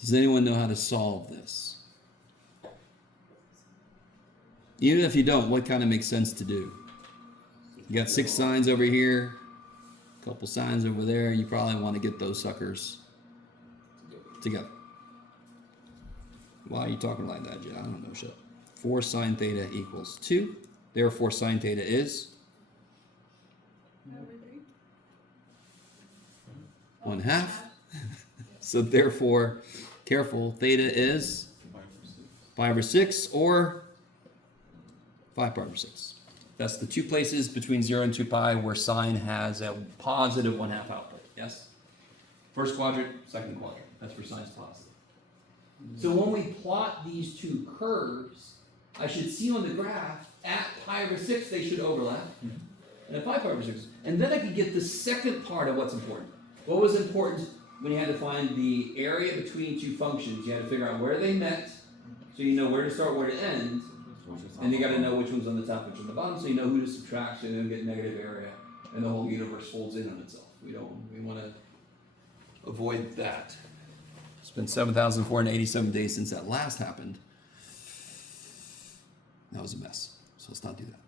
Does anyone know how to solve this? Even if you don't, what kind of makes sense to do? You got 6 signs over here, a couple signs over there. You probably want to get those suckers together. Why are you talking like that, Jay? I don't know shit. 4 sine theta equals 2. Therefore, sine theta is 1/2. So therefore, careful, theta is 5/6 or 5/6. That's the two places between 0 and 2 pi where sine has a positive 1/2 output. Yes? First quadrant, second quadrant. That's where sine's positive. So when we plot these two curves, I should see on the graph at pi/6 they should overlap. And at 5/6. And then I could get the second part of what's important. What was important when you had to find the area between two functions? You had to figure out where they met, so you know where to start, where to end. And you got to know which one's on the top, which on the bottom, so you know who to subtract, so you don't get negative area, and the whole universe folds in on itself. We want to avoid that. It's been 7,487 days since that last happened. That was a mess. So let's not do that.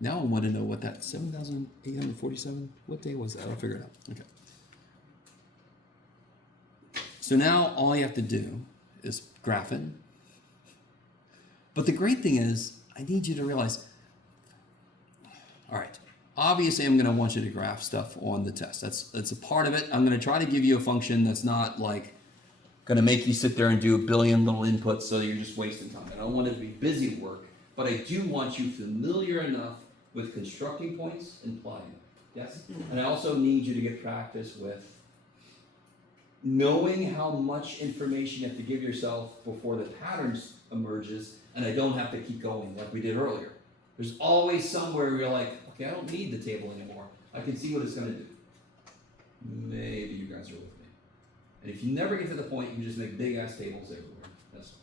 Now I want to know what that 7,847, what day was that? I'll figure it out. Okay. So now all you have to do is graph it. But the great thing is, I need you to realize, all right, obviously I'm going to want you to graph stuff on the test. That's a part of it. I'm going to try to give you a function that's not like going to make you sit there and do a billion little inputs so that you're just wasting time. I don't want it to be busy work, but I do want you familiar enough with constructing points and plotting them. Yes? And I also need you to get practice with knowing how much information you have to give yourself before the patterns emerges, and I don't have to keep going like we did earlier. There's always somewhere where you're like, okay, I don't need the table anymore. I can see what it's going to do. Maybe you guys are with me. And if you never get to the point, you can just make big ass tables everywhere. That's fine.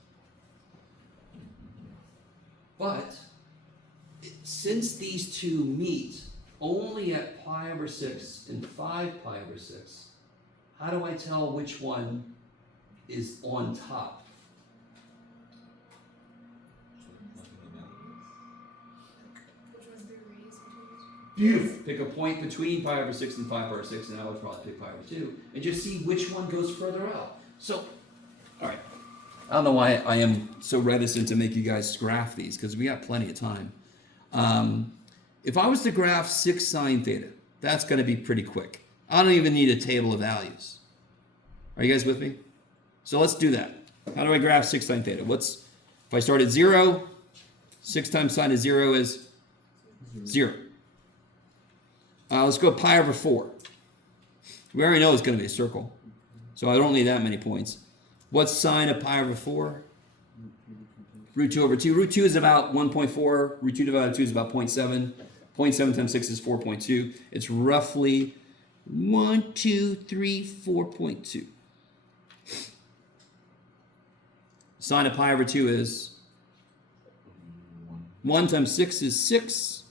But since these two meet only at pi/6 and 5/6, how do I tell which one is on top? Which one's the radius between those? Beautiful. Pick a point between pi/6 and 5/6, and I would probably pick pi/2, and just see which one goes further out. So, all right. I don't know why I am so reticent to make you guys graph these, because we got plenty of time. If I was to graph 6 sine theta, that's going to be pretty quick. I don't even need a table of values. Are you guys with me? So let's do that. How do I graph 6 sine theta? If I start at 0, 6 times sine of 0 is 0. Let's go pi/4. We already know it's going to be a circle, so I don't need that many points. What's sine of pi/4? Root 2 over 2. Root 2 is about 1.4. Root 2 divided by 2 is about 0.7. 0.7 times 6 is 4.2. It's roughly 4.2. Sine of pi/2 is 1 times 6 is 6.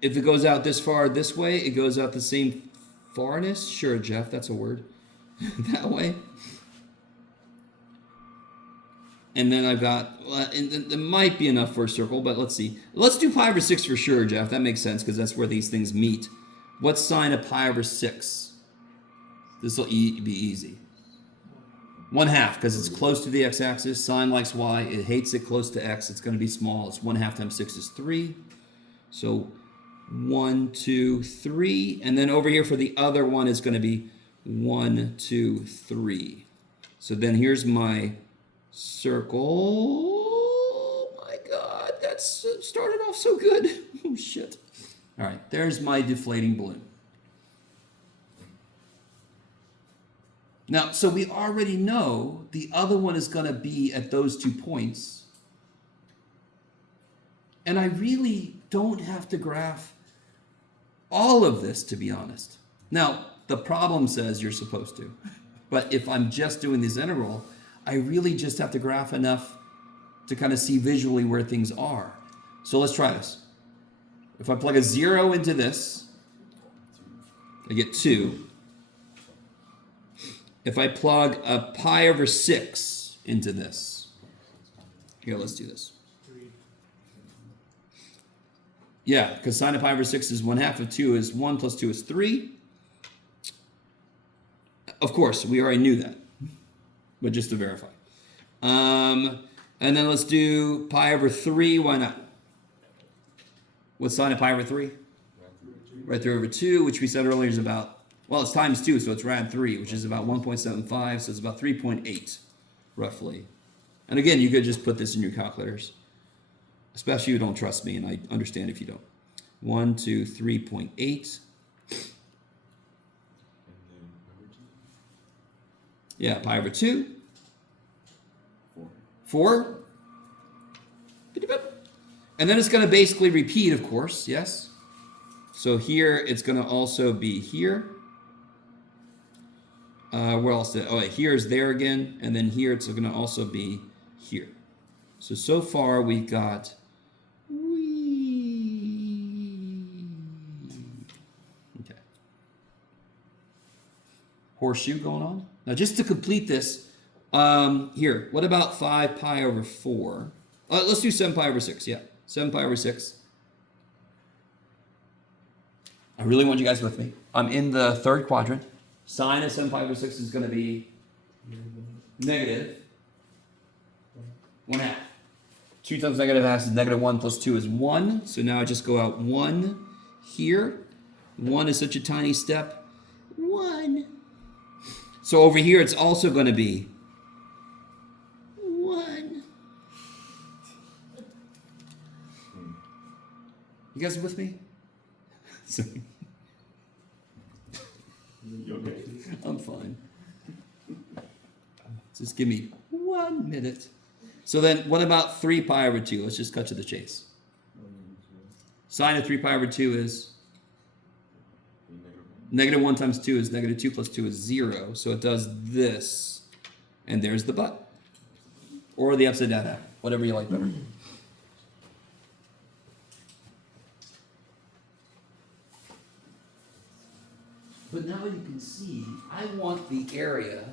If it goes out this far this way, it goes out the same farness. Sure, Jeff, that's a word. That way. And then I've got, there might be enough for a circle, but let's see. Let's do pi/6 for sure, Jeff. That makes sense because that's where these things meet. What's sine of pi/6? This will be easy. 1/2 because it's close to the x-axis. Sine likes y. It hates it close to x. It's going to be small. It's 1/2 times 6 is 3. So 1, 2, 3. And then over here for the other one is going to be 1, 2, 3. So then here's my circle. Oh my God, that's started off so good. Oh shit. All right, there's my deflating balloon. Now, so we already know the other one is going to be at those 2 points. And I really don't have to graph all of this, to be honest. Now, the problem says you're supposed to. But if I'm just doing this integral, I really just have to graph enough to kind of see visually where things are. So let's try this. If I plug a 0 into this, I get 2. If I plug a pi/6 into this, here, let's do this. Yeah, because sine of pi/6 is 1/2 of 2 is 1 plus 2 is 3. Of course, we already knew that, but just to verify. And then let's do pi over 3. Why not? What's sine of pi over 3? Right 3 over 2, which we said earlier is about, well, it's times 2, so it's rad 3, which is about 1.75, so it's about 3.8, roughly. And again, you could just put this in your calculators, especially if you don't trust me, and I understand if you don't. 1, 2, 3.8. Yeah, pi over 2. 4. And then it's going to basically repeat, of course, yes? So here, it's going to also be here. Where else? Here is there again. And then here, it's going to also be here. So far, we've got... Okay. Horseshoe going on. Now, just to complete this, here, what about 5 pi over 4? Let's do 7 pi over 6, yeah. 7 pi over 6. I really want you guys with me. I'm in the third quadrant. Sine of 7 pi over 6 is going to be negative 1/2. 2 times negative half is negative 1 plus 2 is 1. So now I just go out 1 here. 1 is such a tiny step. 1. So over here, it's also going to be 1. You guys with me? You okay? I'm fine. Just give me 1 minute. So then, what about 3 pi over 2? Let's just cut to the chase. Sine of 3 pi over 2 is negative 1 times 2 is negative 2 plus 2 is 0. So it does this. And there's the but. Or the upside down half. Whatever you like better. But now you can see, I want the area.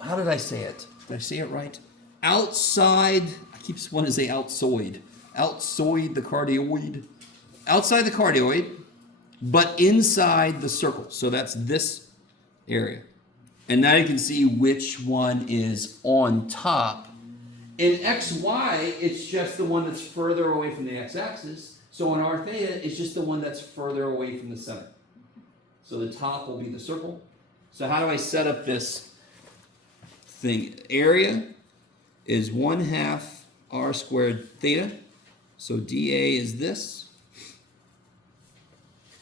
How did I say it? Did I say it right? Outside, I keep wanting to say outside. Outside the cardioid. Outside the cardioid, but inside the circle. So that's this area. And now you can see which one is on top. In XY, it's just the one that's further away from the x-axis. So in R theta, it's just the one that's further away from the center. So the top will be the circle. So how do I set up this thing? Area is 1/2 r squared theta. So dA is this.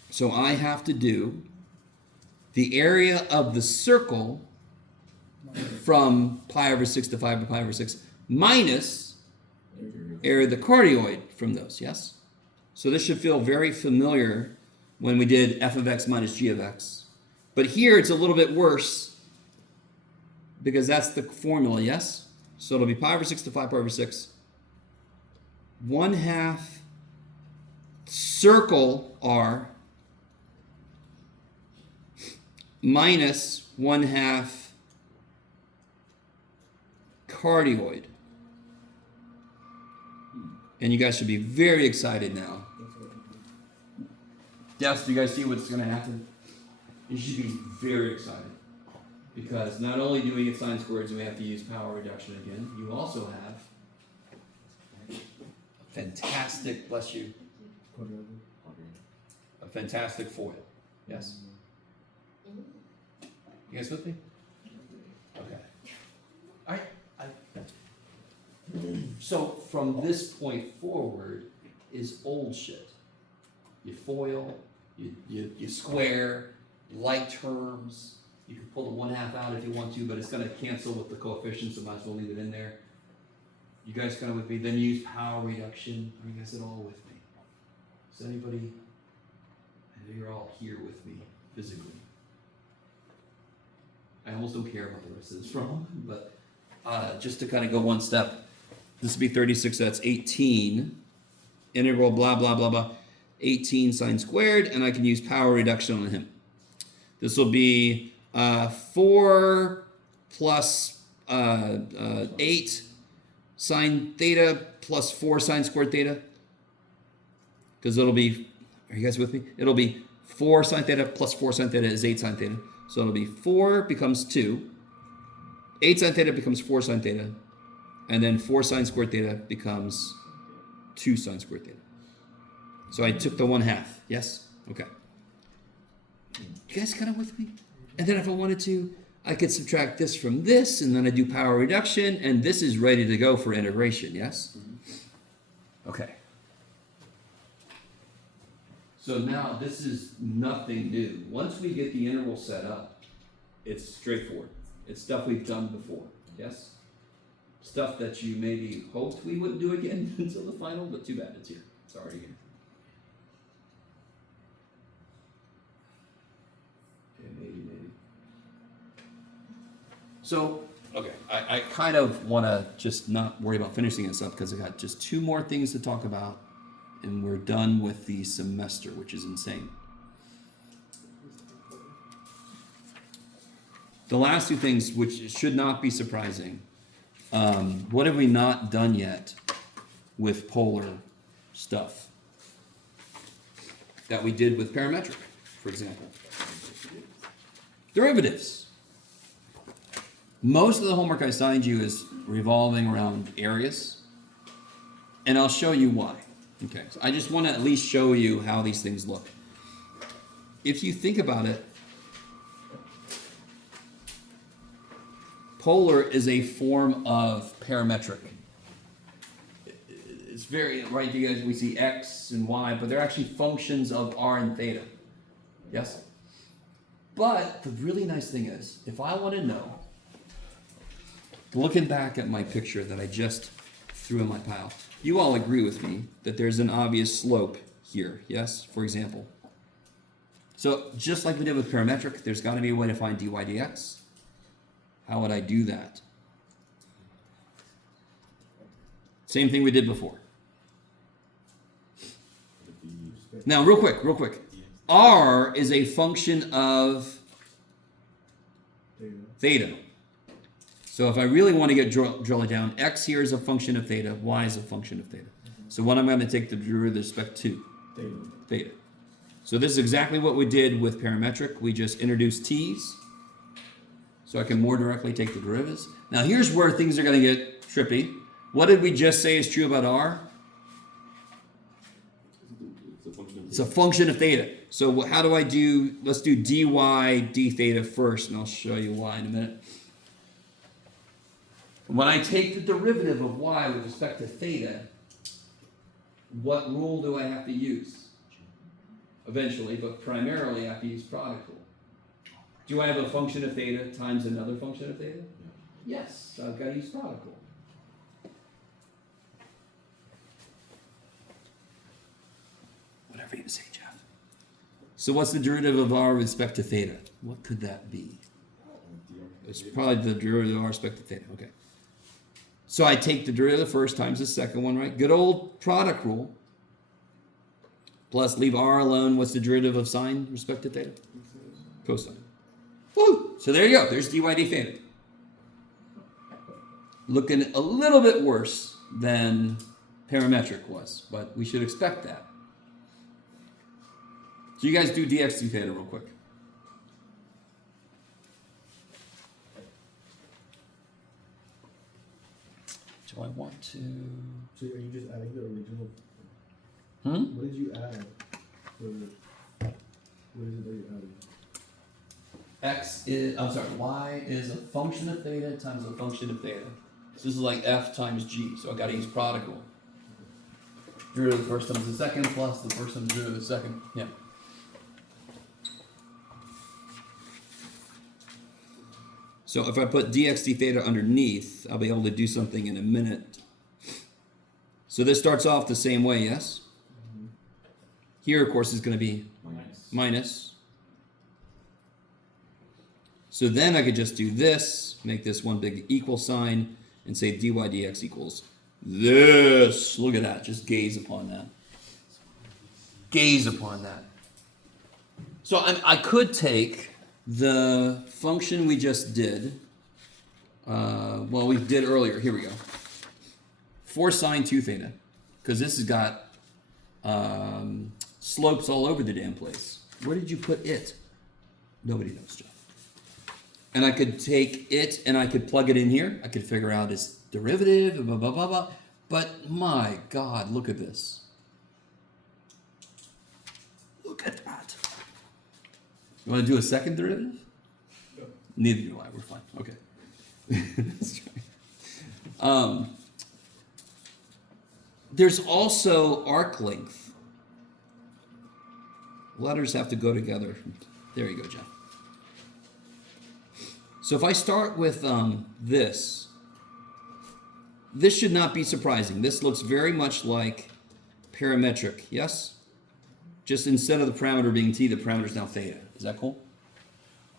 So I have to do the area of the circle from pi over 6 to 5 to pi over 6 minus area of the cardioid from those, yes? So this should feel very familiar when we did f of x minus g of x. But here it's a little bit worse because that's the formula, yes? So it'll be pi over 6 to 5 pi over 6. 1/2 circle r minus 1/2 cardioid. And you guys should be very excited now. Yes, do you guys see what's going to happen? You should be very excited. Because not only do we get sine squareds and we have to use power reduction again, you also have a fantastic, bless you, a fantastic foil. Yes? You guys with me? Okay. All right. So from this point forward is old shit. You foil, you square, like terms. You can pull the 1/2 out if you want to, but it's going to cancel with the coefficients, so might as well leave it in there. You guys kind of with me? Then use power reduction. Are you guys at all with me? Is anybody? I know you're all here with me physically. I almost don't care about the rest of this problem, but just to kind of go one step. This would be 36, so that's 18. Integral blah, blah, blah, blah. 18 sine squared, and I can use power reduction on him. This will be 4 plus 8 sine theta plus 4 sine squared theta. Because it'll be, are you guys with me? It'll be 4 sine theta plus 4 sine theta is 8 sine theta. So it'll be 4 becomes 2. 8 sine theta becomes 4 sine theta. And then 4 sine squared theta becomes 2 sine squared theta. So I took the 1/2. Yes? Okay. You guys kind of with me? And then if I wanted to, I could subtract this from this, and then I do power reduction, and this is ready to go for integration. Yes? Okay. So now this is nothing new. Once we get the interval set up, it's straightforward. It's stuff we've done before. Yes? Stuff that you maybe hoped we wouldn't do again until the final, but too bad it's here. It's already here. Okay, maybe. So, okay, I kind of want to just not worry about finishing this up because I got just 2 more things to talk about, and we're done with the semester, which is insane. The last 2 things, which should not be surprising, what have we not done yet with polar stuff that we did with parametric, for example? Derivatives. Most of the homework I assigned you is revolving around areas, and I'll show you why. Okay, so I just want to at least show you how these things look. If you think about it, polar is a form of parametric. It's very, right, you guys, we see x and y, but they're actually functions of r and theta. Yes? But the really nice thing is, if I want to know, looking back at my picture that I just threw in my pile, you all agree with me that there's an obvious slope here, yes? For example. So just like we did with parametric, there's got to be a way to find dy dx. How would I do that? Same thing we did before. Now, real quick. R is a function of theta. So if I really want to get drill it down, x here is a function of theta, y is a function of theta. So what I'm going to take the derivative with respect to? Theta. So this is exactly what we did with parametric. We just introduced t's, so I can more directly take the derivatives. Now here's where things are going to get trippy. What did we just say is true about r? It's a function of theta. So how do I do, let's do dy d theta first, and I'll show you why in a minute. When I take the derivative of y with respect to theta, what rule do I have to use? Eventually, but primarily I have to use product rule. Do I have a function of theta times another function of theta? Yes, so I've got to use product rule. Whatever you say, Jeff. So what's the derivative of r with respect to theta? What could that be? It's probably the derivative of r with respect to theta. Okay. So I take the derivative first times the second one, right? Good old product rule. Plus leave r alone. What's the derivative of sine with respect to theta? Cosine. Woo! So there you go. There's dy d theta. Looking a little bit worse than parametric was, but we should expect that. So you guys do dx d theta real quick. Do I want to? So are you just adding the original? Hmm? What did you add? What is it that you're adding? Y is a function of theta times a function of theta. So this is like f times g, so I gotta use product rule. Derivative of the first times the second plus the first times derivative of the second. Yeah. So if I put dx d theta underneath, I'll be able to do something in a minute. So this starts off the same way, yes? Here, of course, is going to be minus. So then I could just do this, make this one big equal sign, and say dy dx equals this. Look at that. Just gaze upon that. Gaze upon that. So I could take the function we just did, we did earlier. Here we go. 4 sine 2 theta, because this has got slopes all over the damn place. Where did you put it? Nobody knows, Jeff. And I could take it and I could plug it in here. I could figure out its derivative, blah, blah, blah, blah. But my God, look at this. Look at that. You want to do a second derivative? No. Neither do I. We're fine. Okay. Let's try. There's also arc length. Letters have to go together. There you go, Jeff. So if I start with this should not be surprising. This looks very much like parametric, yes? Just instead of the parameter being t, the parameter is now theta. Is that cool?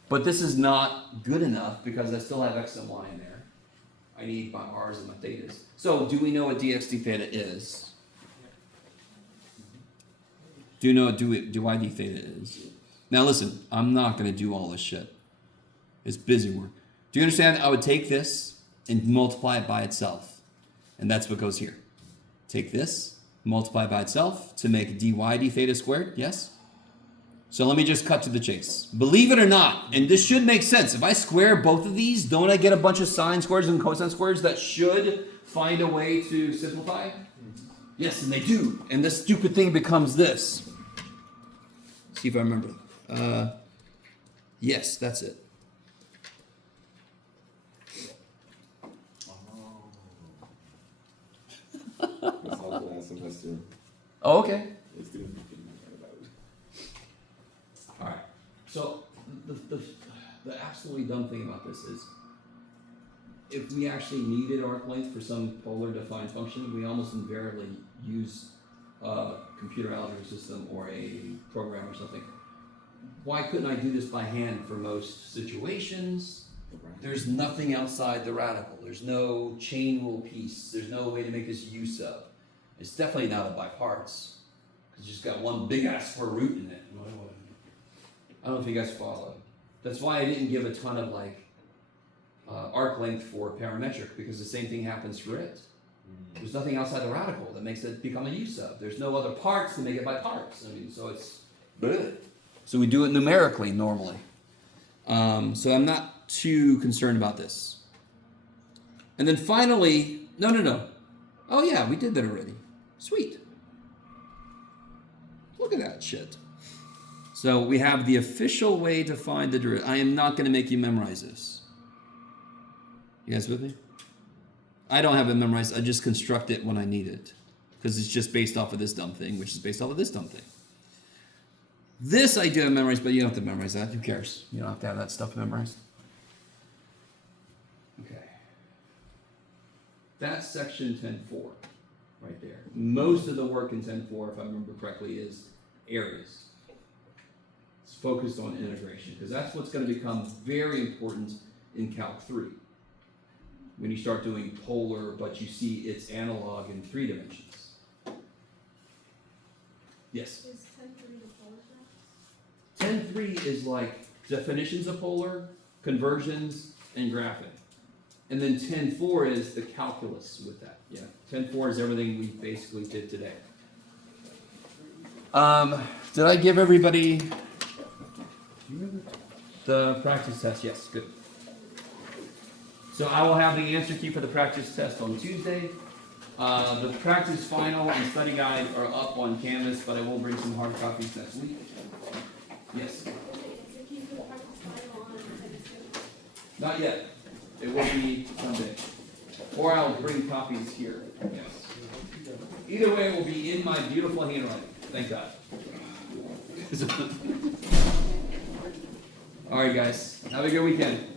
But this is not good enough because I still have x and y in there. I need my r's and my thetas. So do we know what dx d theta is? Do you know what do I d theta is? Now listen, I'm not going to do all this shit. It's busy work. Do you understand? I would take this and multiply it by itself. And that's what goes here. Take this, multiply by itself to make dy d theta squared, yes? So let me just cut to the chase. Believe it or not, and this should make sense. If I square both of these, don't I get a bunch of sine squares and cosine squares that should find a way to simplify? Yes, and they do. And this stupid thing becomes this. See if I remember. Yes, that's it. That's how the last semester. Oh, okay. It's doing about it. All right. So the absolutely dumb thing about this is, if we actually needed arc length for some polar defined function, we almost invariably use a computer algebra system or a program or something. Why couldn't I do this by hand for most situations? There's nothing outside the radical. There's no chain rule piece. There's no way to make this u sub. It's definitely not a by parts, because you just got one big ass square root in it. I don't know if you guys follow. That's why I didn't give a ton of arc length for parametric, because the same thing happens for it. There's nothing outside the radical that makes it become a u sub. There's no other parts to make it by parts. I mean, so it's bleh. So we do it numerically normally. So I'm not too concerned about this. And then finally, no. Oh yeah, we did that already. Sweet. Look at that shit. So we have the official way to find the derivative. I am not going to make you memorize this. You guys with me? I don't have it memorized. I just construct it when I need it, because it's just based off of this dumb thing, which is based off of this dumb thing. This I do have memorized, but you don't have to memorize that. Who cares? You don't have to have that stuff memorized. Okay. That's section 10.4 right there. Most of the work in 10.4, if I remember correctly, is areas. It's focused on integration, because that's what's going to become very important in Calc 3. When you start doing polar, but you see its analog in 3 dimensions. Yes? Is 10.3 the polar graph? 10.3 is like definitions of polar, conversions, and graphing. And then 10.4 is the calculus with that. Yeah. 10.4 is everything we basically did today. Did I give everybody the practice test? Yes, good. So I will have the answer key for the practice test on Tuesday. The practice final and study guide are up on Canvas, but I will bring some hard copies next week. Yes? Is the key for the practice final on Tuesday? Not yet. It will be someday. Or I'll bring copies here. Yes. Either way, it will be in my beautiful handwriting. Thank God. All right, guys. Have a good weekend.